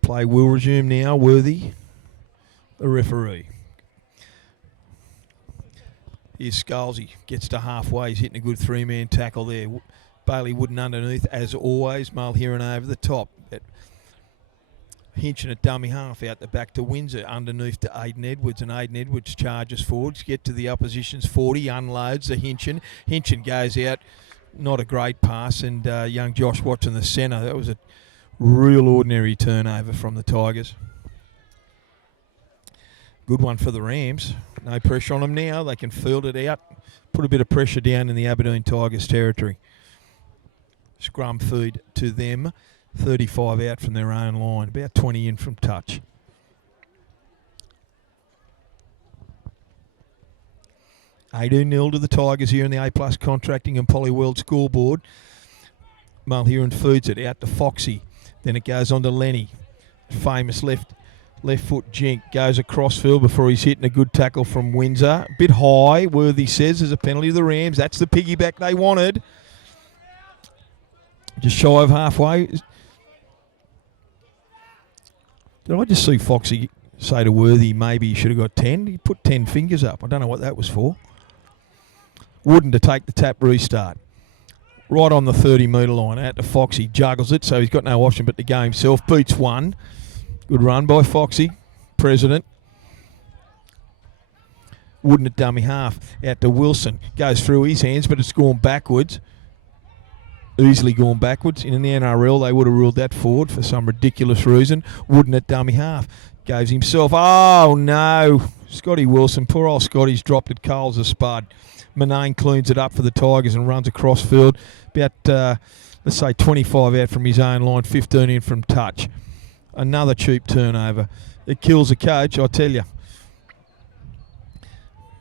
Play will resume now. Worthy, the referee. Here's Scalzi, gets to halfway. He's hitting a good three-man tackle there. Bailey Wooden underneath, as always. Mulheron over the top. Hinchin at dummy half out the back to Windsor. Underneath to Aiden Edwards, and Aiden Edwards charges forwards. Get to the opposition's 40, unloads the Hinchin. Hinchin goes out. Not a great pass, and young Josh Watts in the centre. That was a real ordinary turnover from the Tigers. Good one for the Rams. No pressure on them now. They can field it out. Put a bit of pressure down in the Aberdeen Tigers territory. Scrum feed to them. 35 out from their own line. About 20 in from touch. $18-0 to the Tigers here in the A+ Contracting and Polyworld scoreboard. Mulheron feeds it out to Foxy. Then it goes on to Lenny. Famous left foot jink. Goes across field before he's hitting a good tackle from Windsor. A bit high, Worthy says, there's a penalty to the Rams. That's the piggyback they wanted. Just shy of halfway. Did I just see Foxy say to Worthy maybe he should have got 10? He put 10 fingers up. I don't know what that was for. Wooden to take the tap restart. Right on the 30-metre line, out to Foxy. Juggles it, so he's got no option but to go himself. Beats one. Good run by Foxy. President. Wooden at dummy half. Out to Wilson. Goes through his hands, but it's gone backwards. Easily gone backwards. In the NRL, they would have ruled that forward for some ridiculous reason. Wooden at dummy half. Goes himself. Oh, no. Scotty Wilson. Poor old Scotty's dropped it. Cole's a spud. Manane cleans it up for the Tigers and runs across field. About, let's say, 25 out from his own line, 15 in from touch. Another cheap turnover. It kills the coach, I tell you.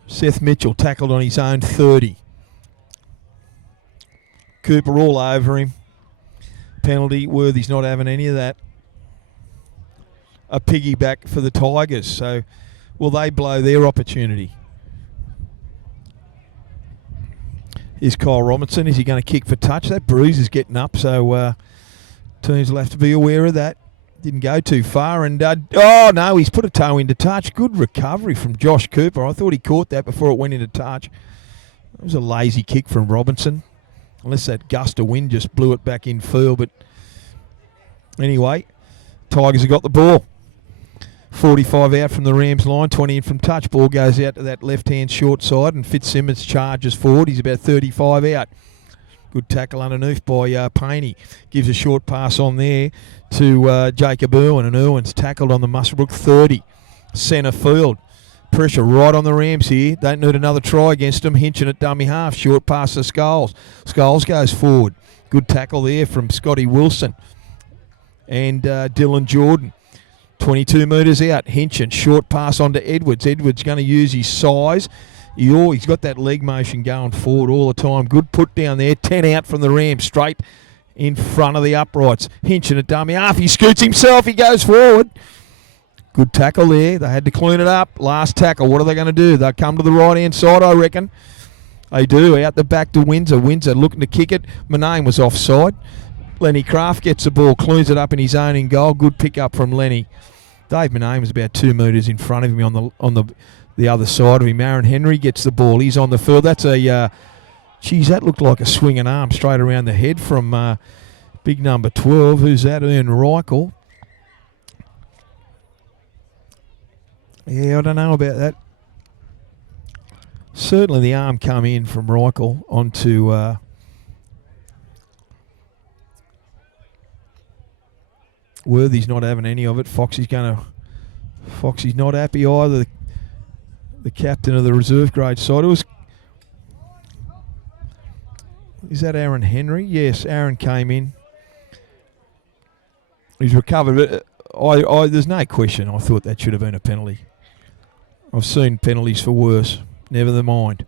Seth Mitchell tackled on his own 30. Cooper all over him. Penalty. Worthy's not having any of that. A piggyback for the Tigers. So will they blow their opportunity? Is Kyle Robinson. Is he going to kick for touch? That bruise is getting up, so teams will have to be aware of that. Didn't go too far, and oh no, he's put a toe into touch. Good recovery from Josh Cooper. I thought he caught that before it went into touch. It was a lazy kick from Robinson, unless that gust of wind just blew it back in field, but Anyway, Tigers have got the ball. 45 out from the Rams line, 20 in from touch. Ball goes out to that left-hand short side, and Fitzsimmons charges forward. He's about 35 out. Good tackle underneath by Paney. Gives a short pass on there to Jacob Irwin, and Irwin's tackled on the Musselbrook 30. Centre field. Pressure right on the Rams here. Don't need another try against them. Hinchin at dummy half. Short pass to Scholes. Scholes goes forward. Good tackle there from Scotty Wilson and Dylan Jordan. 22 metres out. Hinchin. Short pass on to Edwards. Edwards going to use his size. He's got that leg motion going forward all the time. Good put down there. 10 out from the Rams. Straight in front of the uprights. Hinchin at dummy half. He scoots himself. He goes forward. Good tackle there. They had to clean it up. Last tackle. What are they going to do? They'll come to the right-hand side, I reckon. They do. Out the back to Windsor. Windsor looking to kick it. Manane was offside. Lenny Craft gets the ball, cleans it up in his own in goal. Good pick up from Lenny. Dave Manane was about 2 metres in front of him on the other side of him. Aaron Henry gets the ball. He's on the field. That's a... geez, that looked like a swinging arm straight around the head from big number 12. Who's that? Ian Reichel. Yeah, I don't know about that. Certainly the arm come in from Reichel onto... Worthy's not having any of it. Foxy's not happy either. The captain of the reserve grade side. Is that Aaron Henry? Yes, Aaron came in. He's recovered. There's no question. I thought that should have been a penalty. I've seen penalties for worse. Never mind.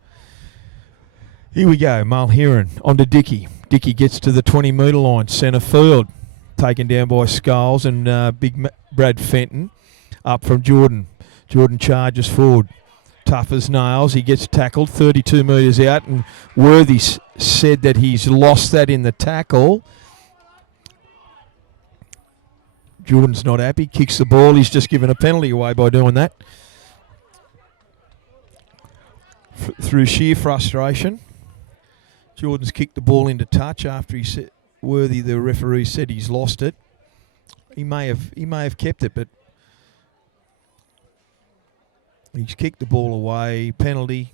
Here we go. Mulheron on to Dickey. Dickey gets to the 20-metre line. Centre field. Taken down by Scholes and big Brad Fenton. Up from Jordan. Jordan charges forward. Tough as nails. He gets tackled 32 metres out, and Worthy said that he's lost that in the tackle. Jordan's not happy. Kicks the ball. He's just given a penalty away by doing that. Through sheer frustration, Jordan's kicked the ball into touch after he said, Worthy, the referee, said he's lost it. He may have kept it, but he's kicked the ball away. Penalty.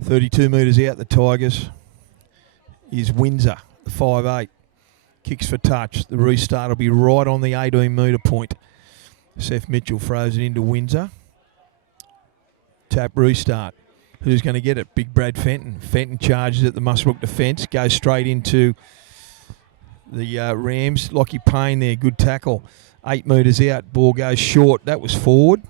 32 metres out, the Tigers. Is Windsor, the 5'8". Kicks for touch. The restart will be right on the 18-metre point. Seth Mitchell throws it into Windsor. Tap restart. Who's going to get it? Big Brad Fenton. Fenton charges at the Muswellbrook defence. Goes straight into the Rams. Lockie Payne there. Good tackle. 8 metres out. Ball goes short. That was forward.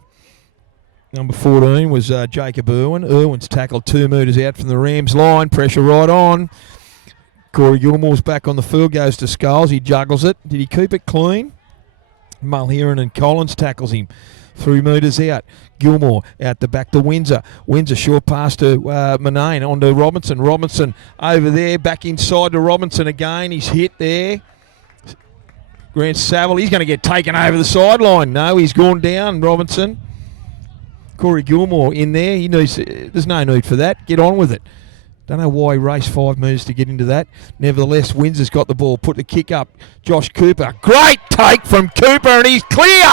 Number 14 was Jacob Irwin. Irwin's tackled 2 metres out from the Rams line. Pressure right on. Corey Gilmore's back on the field. Goes to Scholes. He juggles it. Did he keep it clean? Mulheron and Collins tackles him. 3 metres out. Gilmore out the back to Windsor. Windsor short pass to Manane on to Robinson. Robinson over there. Back inside to Robinson again. He's hit there. Grant Saville. He's going to get taken over the sideline. No, he's gone down, Robinson. Corey Gilmore in there. There's no need for that. Get on with it. Don't know why he raced 5 metres to get into that. Nevertheless, Windsor's got the ball. Put the kick up. Josh Cooper. Great take from Cooper, and he's clear.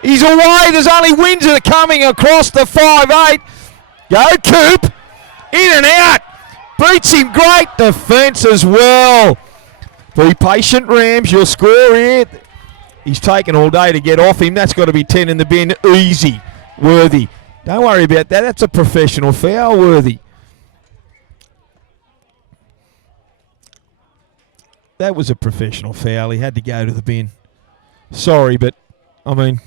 He's away. There's only Windsor coming across the 5'8". Go, Coop. In and out. Beats him. Great defence as well. Be patient, Rams. You'll score here. He's taken all day to get off him. That's got to be 10 in the bin. Easy. Worthy. Don't worry about that. That's a professional foul, Worthy. That was a professional foul. He had to go to the bin. Sorry, but, I mean,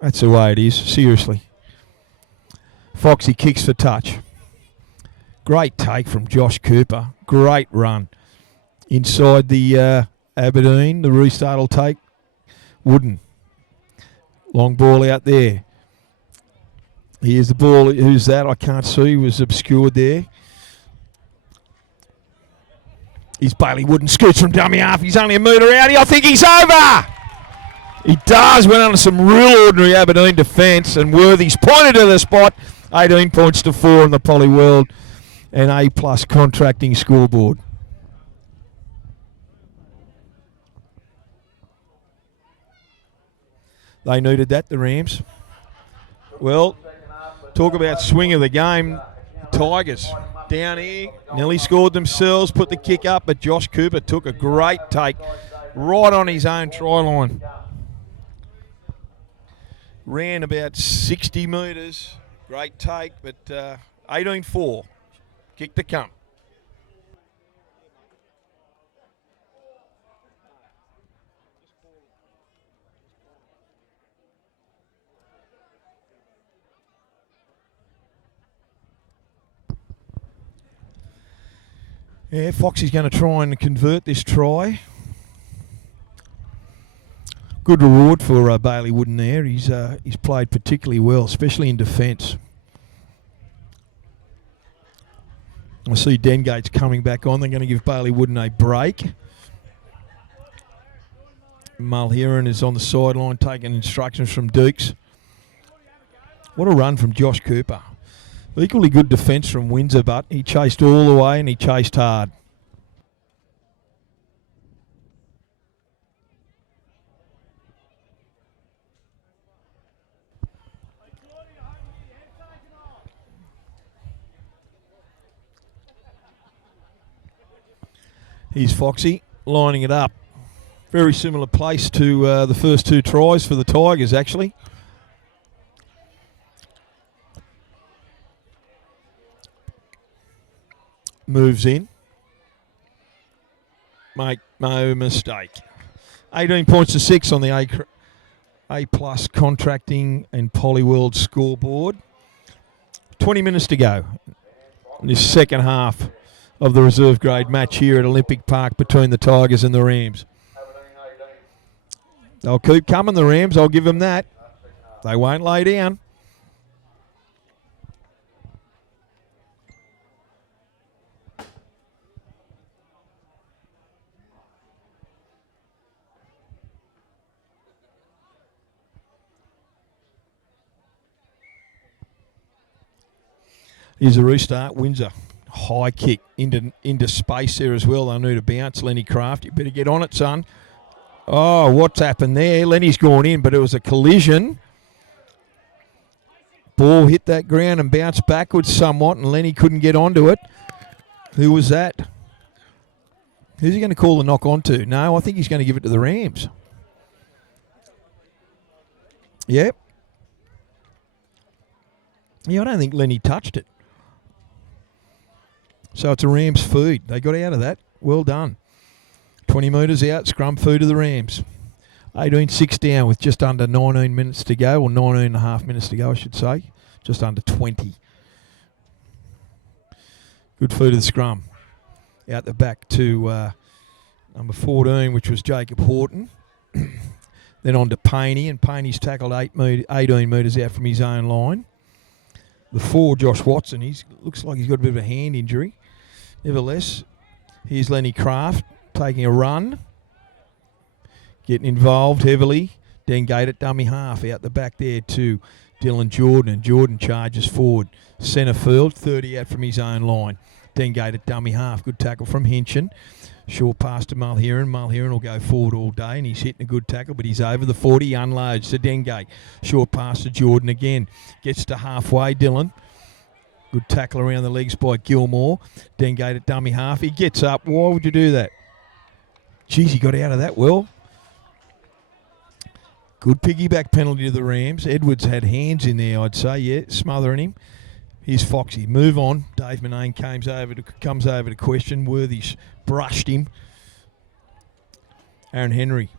that's the way it is. Seriously. Foxy kicks for touch. Great take from Josh Cooper. Great run. Inside the Aberdeen. The restart will take. Wooden. Long ball out there. Here's the ball. Who's that? I can't see. He was obscured there. He's Bailey Wooden. Scoots from dummy half. He's only a metre out. I think he's over. He does. Went under some real ordinary Aberdeen defence, and Worthy's pointed to the spot. 18 points to 4 in the Poly World. and A+ contracting scoreboard. They needed that, the Rams. Well, talk about swing of the game. Tigers down here, nearly scored themselves, put the kick up, but Josh Cooper took a great take right on his own try line. Ran about 60 metres. Great take, but 18-4. Kick to come. Yeah, Foxy's going to try and convert this try. Good reward for Bailey Wooden there. He's played particularly well, especially in defence. I see Dengate's coming back on. They're going to give Bailey Wooden a break. Mulheron is on the sideline taking instructions from Dukes. What a run from Josh Cooper. Equally good defence from Windsor, but he chased all the way and he chased hard. Here's Foxy lining it up. Very similar place to the first two tries for the Tigers, actually. Moves in. Make no mistake. 18 points to 6 on the A+ contracting and Polyworld scoreboard. 20 minutes to go in this second half of the reserve grade match here at Olympic Park between the Tigers and the Rams. They'll keep coming, the Rams. I'll give them that. They won't lay down. Here's a restart. Windsor. High kick into space there as well. They'll need a bounce. Lenny Craft, you better get on it, son. Oh, what's happened there? Lenny's gone in, but it was a collision. Ball hit that ground and bounced backwards somewhat, and Lenny couldn't get onto it. Who was that? Who's he going to call the knock on to? No, I think he's going to give it to the Rams. Yep. Yeah, I don't think Lenny touched it. So it's a Rams feed. They got out of that. Well done. 20 metres out, scrum food to the Rams. 18-6 down with just under 19 minutes to go, or 19 and a half minutes to go, I should say. Just under 20. Good food to the scrum. Out the back to number 14, which was Jacob Horton. Then on to Paney, and Paney's tackled 18 metres out from his own line. The 4, Josh Watson, looks like he's got a bit of a hand injury. Nevertheless, here's Lenny Craft taking a run. Getting involved heavily. Dengate at dummy half. Out the back there to Dylan Jordan. And Jordan charges forward. Centre field, 30 out from his own line. Dengate at dummy half. Good tackle from Hinchin. Short pass to Mulheron. Mulheron will go forward all day, and he's hitting a good tackle, but he's over the 40. Unloads to Dengate. Short pass to Jordan again. Gets to halfway, Dylan. Good tackle around the legs by Gilmore. Dengate at dummy half. He gets up. Why would you do that? Geez, he got out of that well. Good piggyback penalty to the Rams. Edwards had hands in there, I'd say, yeah, smothering him. Here's Foxy. Move on. Dave Manane comes over to question. Worthy's brushed him. Aaron Henry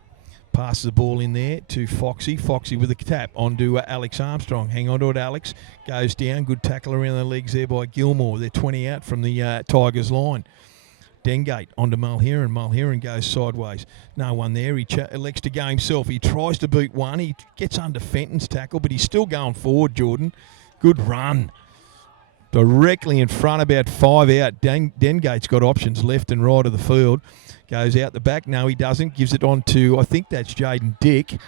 passes the ball in there to Foxy. Foxy with a tap onto Alex Armstrong. Hang on to it, Alex. Goes down. Good tackle around the legs there by Gilmore. They're 20 out from the Tigers line. Dengate onto Mulheron. Mulheron goes sideways. No one there. He elects to go himself. He tries to boot one. He gets under Fenton's tackle, but he's still going forward, Jordan. Good run. Directly in front, about 5 out. Dengate's got options left and right of the field. Goes out the back. No, he doesn't. Gives it on to, I think that's Jaden Dick.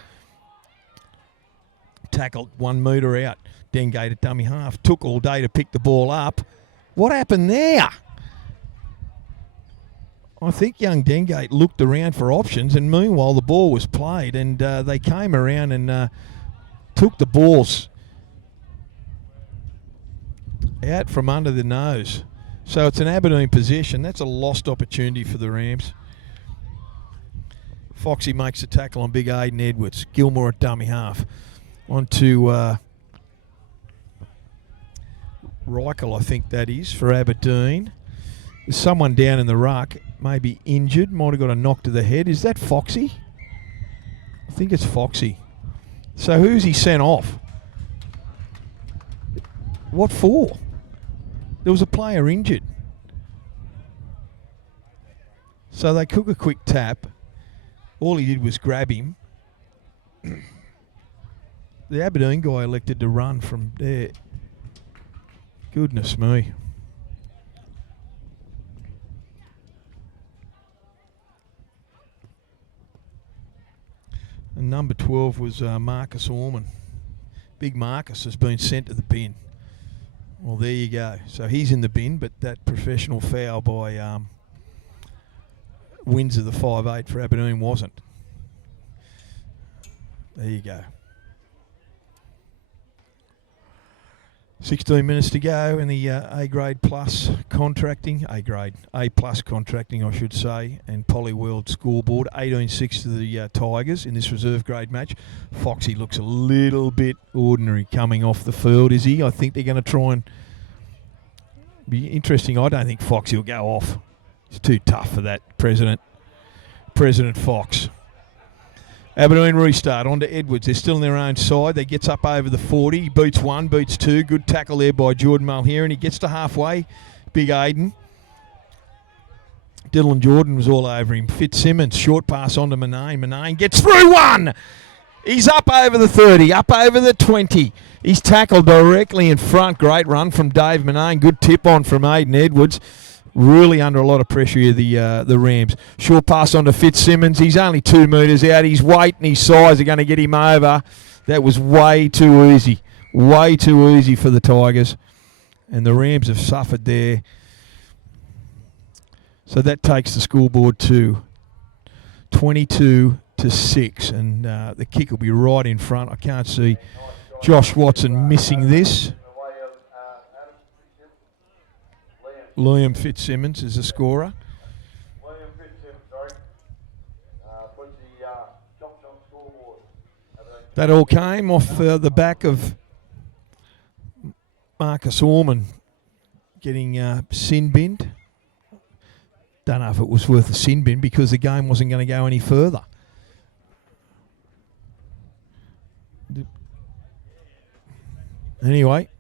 Tackled 1 metre out. Dengate at dummy half. Took all day to pick the ball up. What happened there? I think young Dengate looked around for options, and meanwhile the ball was played, and they came around and took the balls out from under the nose. So it's an Aberdeen possession. That's a lost opportunity for the Rams. Foxy makes a tackle on big Aiden Edwards. Gilmore at dummy half. On to Reichel, I think that is, for Aberdeen. There's someone down in the ruck, maybe injured, might have got a knock to the head. Is that Foxy? I think it's Foxy. So who's he sent off? What for? There was a player injured. So they cook a quick tap. All he did was grab him. The Aberdeen guy elected to run from there. Goodness me. And number 12 was Marcus Orman. Big Marcus has been sent to the bin. Well, there you go. So he's in the bin, but that professional foul by Windsor, the 5'8" for Aberdeen, wasn't. There you go. 16 minutes to go in the A plus contracting, A plus contracting, I should say, and Polyworld scoreboard. 18-6 to the Tigers in this reserve grade match. Foxy looks a little bit ordinary coming off the field, is he? I think they're going to try and be interesting. I don't think Foxy will go off. It's too tough for that, President Fox. Aberdeen restart, on to Edwards. They're still on their own side. They gets up over the 40. He beats one, beats two. Good tackle there by Jordan Mulher, and he gets to halfway. Big Aiden. Dylan Jordan was all over him. Fitzsimmons, short pass on to Manane. Manane gets through one. He's up over the 30, up over the 20. He's tackled directly in front. Great run from Dave Manane. Good tip on from Aiden Edwards. Really under a lot of pressure here, the Rams. Short pass on to Fitzsimmons. He's only 2 metres out. His weight and his size are going to get him over. That was way too easy. Way too easy for the Tigers. And the Rams have suffered there. So that takes the scoreboard to 22-6. And the kick will be right in front. I can't see Josh Watson missing this. Liam Fitzsimmons is the scorer. William Fitzsimmons, sorry. Puts the chops on scoreboard. That all came off the back of Marcus Orman getting sin binned. Don't know if it was worth a sin bin because the game wasn't going to go any further. Anyway.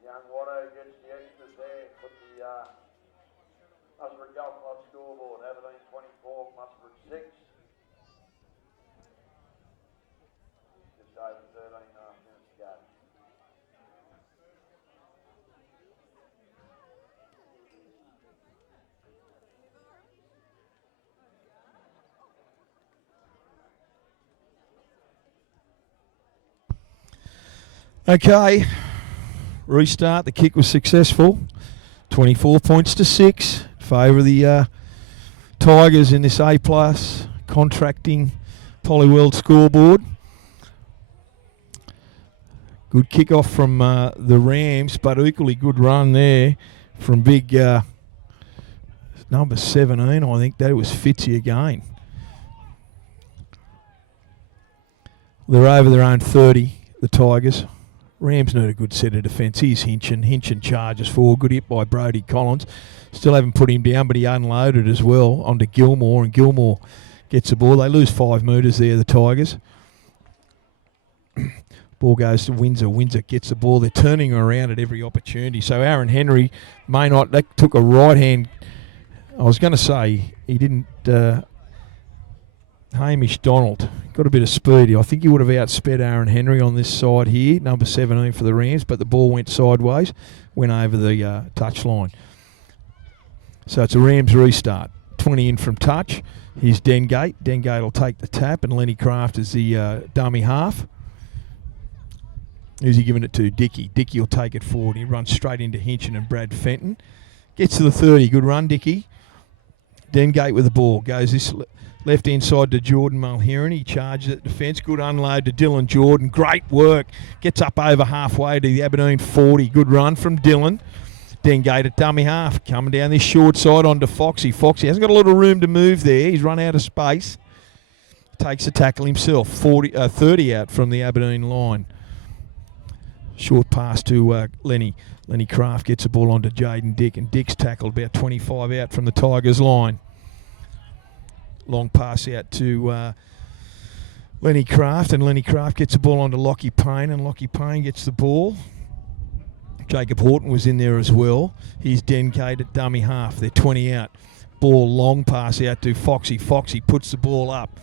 Young Watto gets the extras there, put the Musselbrook Golf Club scoreboard, Aberdeen 24, Musselbrook 6. Just over 13 and a half minutes to go. Okay. Restart. The kick was successful. 24 points to 6. Favour of the Tigers in this A plus contracting Polyworld scoreboard. Good kick off from the Rams, but equally good run there from big number 17. I think that was Fitzy again. They're over their own 30, the Tigers. Rams need a good set of defence. Here's Hinchin. Hinchin charges forward. Good hit by Brodie Collins. Still haven't put him down, but he unloaded as well onto Gilmore, and Gilmore gets the ball. They lose 5 metres there, the Tigers. Ball goes to Windsor. Windsor gets the ball. They're turning around at every opportunity. So Aaron Henry may not. That took a right hand. I was going to say he didn't. Hamish Donald got a bit of speed. I think he would have outsped Aaron Henry on this side here, number 17 for the Rams, but the ball went sideways, went over the touchline. So it's a Rams restart. 20 in from touch. Here's Dengate. Dengate will take the tap, and Lenny Craft is the dummy half. Who's he giving it to? Dickey. Dickey will take it forward. He runs straight into Hinchin and Brad Fenton. Gets to the 30. Good run, Dickey. Dengate with the ball. Goes this left inside to Jordan Mulheron. He charges at defence. Good unload to Dylan Jordan. Great work. Gets up over halfway to the Aberdeen 40. Good run from Dylan. Dengate at dummy half. Coming down this short side onto Foxy. Foxy hasn't got a lot of room to move there. He's run out of space. Takes the tackle himself. 30 out from the Aberdeen line. Short pass to Lenny. Lenny Craft gets the ball onto Jaden Dick, and Dick's tackled about 25 out from the Tigers line. Long pass out to Lenny Craft, and Lenny Craft gets the ball onto Lockie Payne, and Lockie Payne gets the ball. Jacob Horton was in there as well. He's Dengate at dummy half. They're 20 out. Ball long pass out to Foxy. Foxy puts the ball up.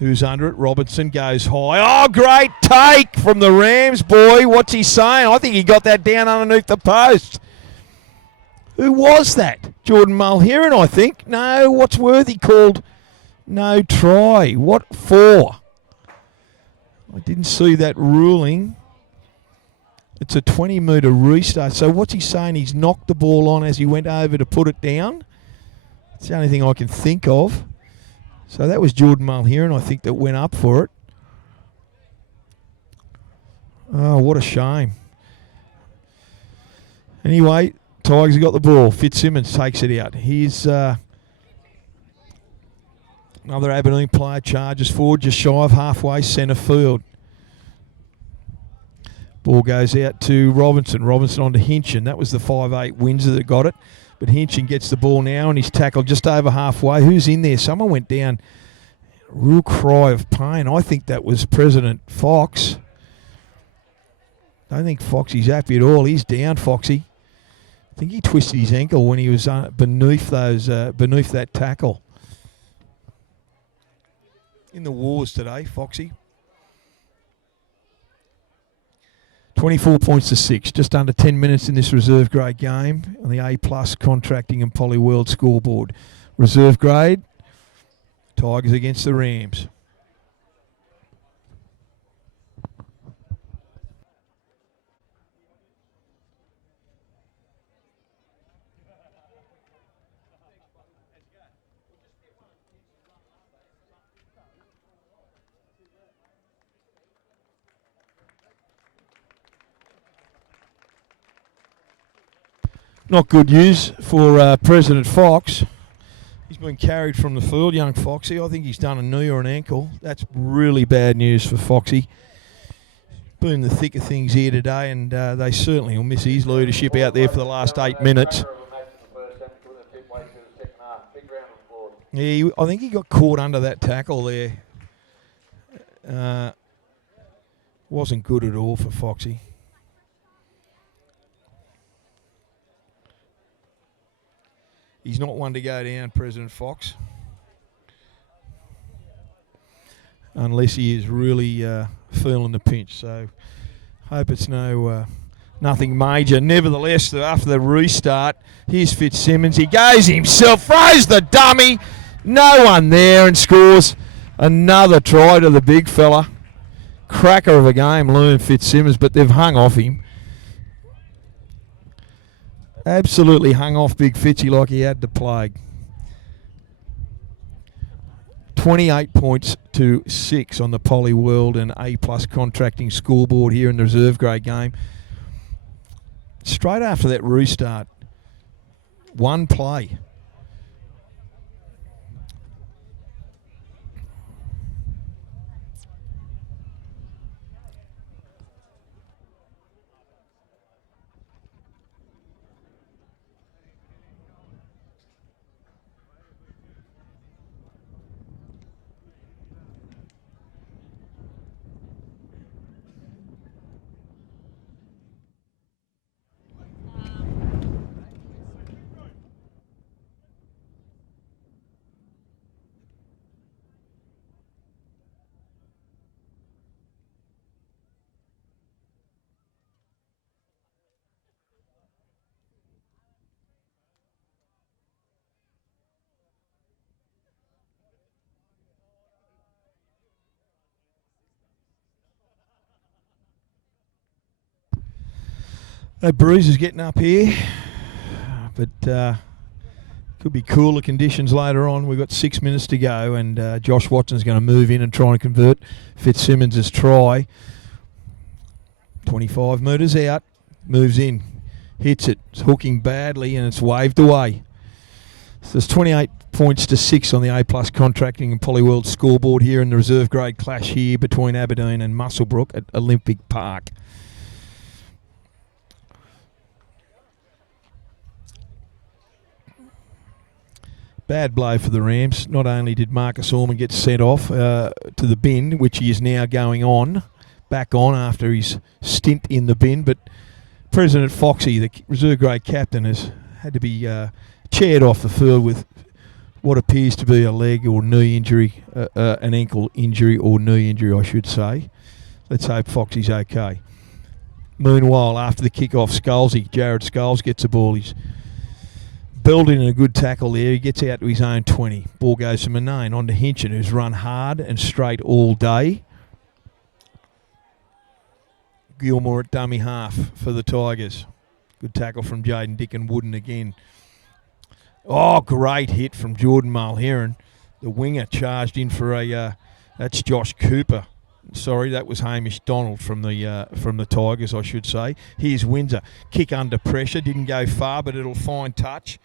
Who's under it? Robertson goes high. Oh, great take from the Rams, boy. What's he saying? I think he got that down underneath the post. Who was that? Jordan Mulheron, I think. No, what's Worthy called? No try. What for? I didn't see that ruling. It's a 20-metre restart. So what's he saying? He's knocked the ball on as he went over to put it down? It's the only thing I can think of. So that was Jordan Mulheron, I think, that went up for it. Oh, what a shame. Anyway, Tigers have got the ball. Fitzsimmons takes it out. Here's another Aberdeen player charges forward, just shy of halfway centre field. Ball goes out to Robinson. Robinson onto Hinchin. That was the 5'8 Windsor that got it. But Hinchin gets the ball now, and he's tackled just over halfway. Who's in there? Someone went down. Real cry of pain. I think that was President Fox. Don't think Foxy's happy at all. He's down, Foxy. I think he twisted his ankle when he was beneath that tackle. In the wars today, Foxy. 24 points to 6, just under 10 minutes in this reserve grade game on the A+ Contracting and Poly World scoreboard. Reserve grade, Tigers against the Rams. Not good news for President Fox. He's been carried from the field, young Foxy. I think he's done a knee or an ankle. That's really bad news for Foxy. Been in the thick of things here today, and they certainly will miss his leadership out there for the last 8 minutes. Yeah, I think he got caught under that tackle there. Wasn't good at all for Foxy. He's not one to go down, President Fox. Unless he is really feeling the pinch. So, hope it's nothing major. Nevertheless, after the restart, here's Fitzsimmons. He goes himself, throws the dummy. No one there, and scores another try to the big fella. Cracker of a game, Loon Fitzsimmons, but they've hung off him. Absolutely hung off Big Fitzy like he had the plague. 28 points to 6 on the Poly World and A+ Contracting scoreboard here in the reserve grade game. Straight after that restart, one play. That breeze is getting up here, but could be cooler conditions later on. We've got 6 minutes to go, and Josh Watson's going to move in and try and convert Fitzsimmons' try. 25 metres out, moves in, hits it. It's hooking badly, and it's waved away. So there's 28 points to 6 on the A-plus contracting and Polyworld scoreboard here in the reserve grade clash here between Aberdeen and Musselbrook at Olympic Park. Bad blow for the Rams. Not only did Marcus Orman get sent off to the bin, which he is now going on, back on after his stint in the bin, but President Foxy, the reserve grade captain, has had to be chaired off the field with what appears to be a leg or knee injury, an ankle injury or knee injury, I should say. Let's hope Foxy's okay. Meanwhile, after the kick-off, Jared Skulls gets the ball. He's building a good tackle there. He gets out to his own 20. Ball goes to Manane on to Hinchin, who's run hard and straight all day. Gilmore at dummy half for the Tigers. Good tackle from Jaden Dickon Wooden again. Oh, great hit from Jordan Mulheron. The winger charged in for a... that's Josh Cooper. Sorry, that was Hamish Donald from the Tigers, I should say. Here's Windsor. Kick under pressure. Didn't go far, but it'll find touch.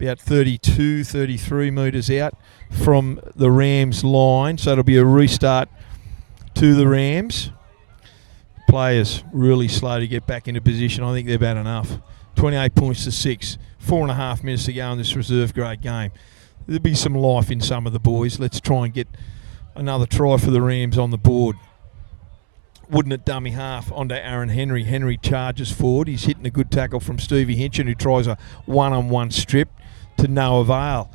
About 32, 33 metres out from the Rams line. So it'll be a restart to the Rams. Players really slow to get back into position. I think they've had enough. 28 points to 6. 4.5 minutes to go in this reserve grade game. There'll be some life in some of the boys. Let's try and get another try for the Rams on the board. Wooden at dummy half onto Aaron Henry. Henry charges forward. He's hitting a good tackle from Stevie Hinchin, who tries a one-on-one strip to no avail.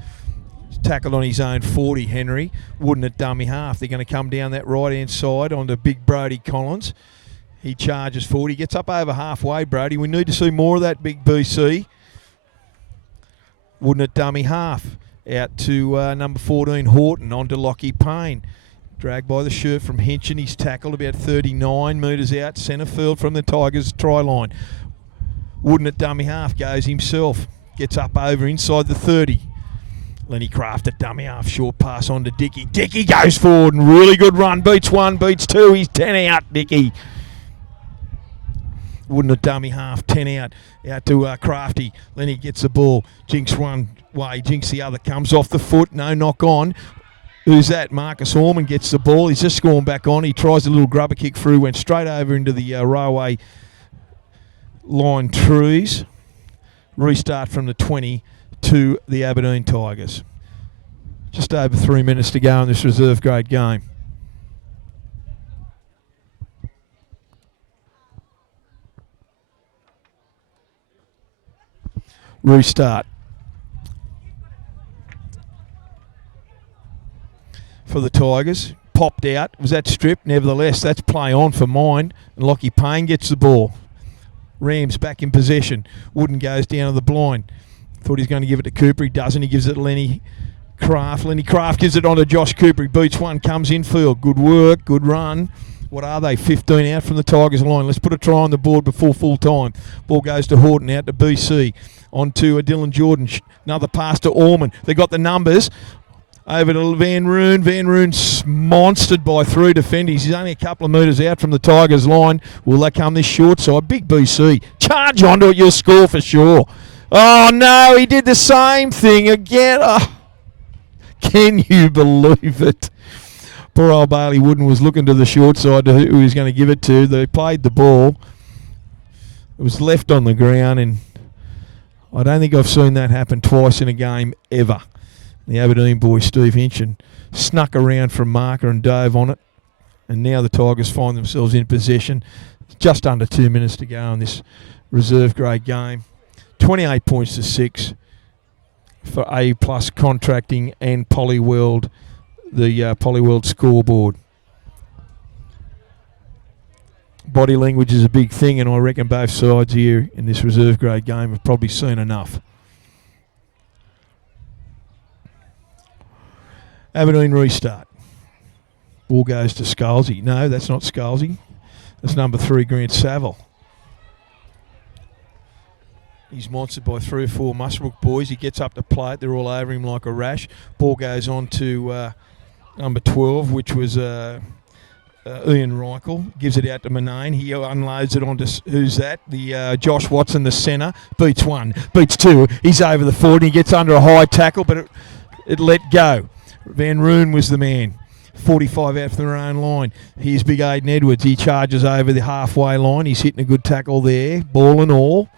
He's tackled on his own 40, Henry. Wooden at dummy half. They're going to come down that right-hand side onto Big Brody Collins. He charges forward. He gets up over halfway, Brody. We need to see more of that, Big BC. Wooden at dummy half. Out to number 14, Horton, onto Lockie Payne. Dragged by the shirt from Hinchin. He's tackled about 39 metres out, centre field from the Tigers' try line. Wooden at dummy half goes himself. Gets up over inside the 30. Lenny Craft at dummy half, short pass on to Dickey. Dickey goes forward and really good run. Beats one, beats two. He's 10 out, Dickey. Wooden at dummy half, 10 out. Out to Crafty. Lenny gets the ball. Jinx one way, Jinx the other. Comes off the foot. No knock on. Who's that? Marcus Orman gets the ball. He's just gone back on. He tries a little grubber kick through. Went straight over into the railway line trees. Restart from the 20 to the Aberdeen Tigers. Just over 3 minutes to go in this reserve grade game. Restart for the Tigers. Popped out. Was that stripped? Nevertheless, that's play on for mine. And Lockie Payne gets the ball. Rams back in possession. Wooden goes down to the blind. Thought he's going to give it to Cooper. He doesn't. He gives it to Lenny Craft. Lenny Craft gives it on to Josh Cooper. He beats one. Comes infield. Good work. Good run. What are they? 15 out from the Tigers line. Let's put a try on the board before full time. Ball goes to Horton, out to BC. On to Dylan Jordan. Another pass to Orman. They got the numbers. Over to Van Roon. Van Roon's monstered by three defenders. He's only a couple of metres out from the Tigers line. Will they come this short side? Big BC. Charge onto it. You'll score for sure. Oh, no. He did the same thing again. Oh, can you believe it? Poor old Bailey Wooden was looking to the short side to who he was going to give it to. They played the ball. It was left on the ground, and I don't think I've seen that happen twice in a game ever. The Aberdeen boy, Steve Hinchin, snuck around from marker and dove on it. And now the Tigers find themselves in possession. Just under 2 minutes to go in this reserve grade game. 28 points to 6 for A-plus contracting and Polyworld, the Polyworld scoreboard. Body language is a big thing, and I reckon both sides here in this reserve grade game have probably seen enough. Aberdeen restart. Ball goes to Scalzi. No, that's not Scalzi. That's number 3, Grant Saville. He's monstered by 3 or 4 Musselbrook boys. He gets up to plate. They're all over him like a rash. Ball goes on to number 12, which was Ian Reichel. Gives it out to Manane. He unloads it onto, who's that? The Josh Watson, the centre. Beats 1, beats 2. He's over the 40. He gets under a high tackle, but it let go. Van Roon was the man. 45 out from their own line. Here's big Aiden Edwards. He charges over the halfway line. He's hitting a good tackle there. Ball and all.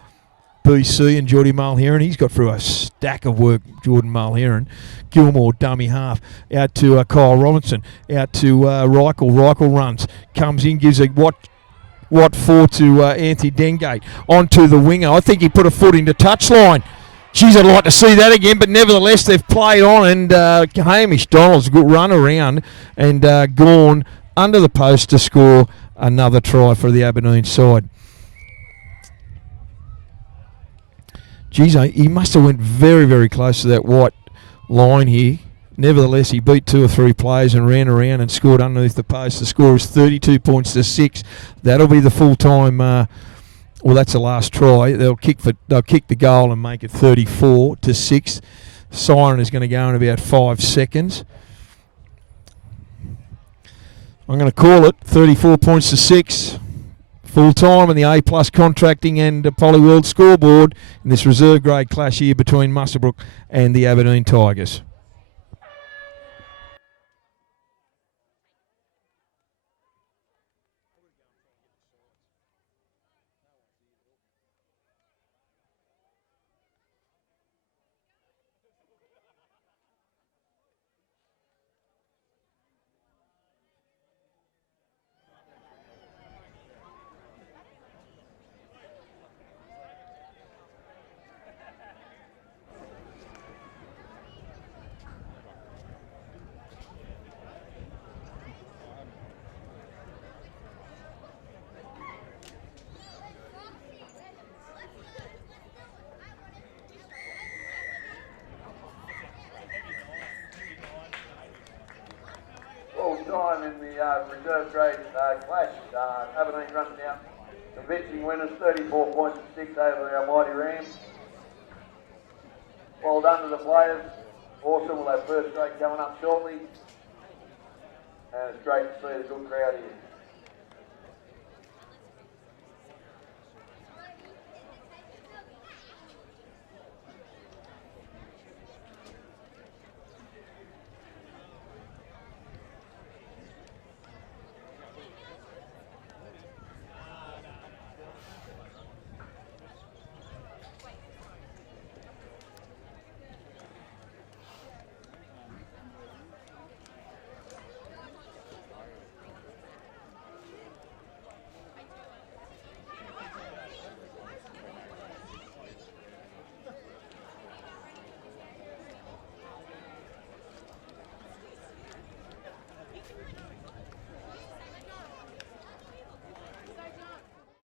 BC and Geordie Mulheron. He's got through a stack of work, Jordan Mulheron. Gilmore, dummy half. Out to Kyle Robinson. Out to Reichel. Reichel runs. Comes in, gives a what for to Anthony Dengate. Onto the winger. I think he put a foot into touchline. Geez, I'd like to see that again, but nevertheless, they've played on, and Hamish Donald's good run around and gone under the post to score another try for the Aberdeen side. Geez, he must have went very, very close to that white line here. Nevertheless, he beat 2 or 3 players and ran around and scored underneath the post. The score is 32 points to 6. That'll be the full-time... well, that's the last try. They'll kick the goal and make it 34 to 6. Siren is going to go in about 5 seconds. I'm going to call it 34 points to 6. Full time on the A+ contracting and Polyworld scoreboard in this reserve grade clash here between Musselbrook and the Aberdeen Tigers. Time in the reserve grade clash. Aberdeen running out convincing winners, 34 points to 6 over our mighty Rams. Well done to the players. Awesome. We'll have first grade coming up shortly. And it's great to see the good crowd here.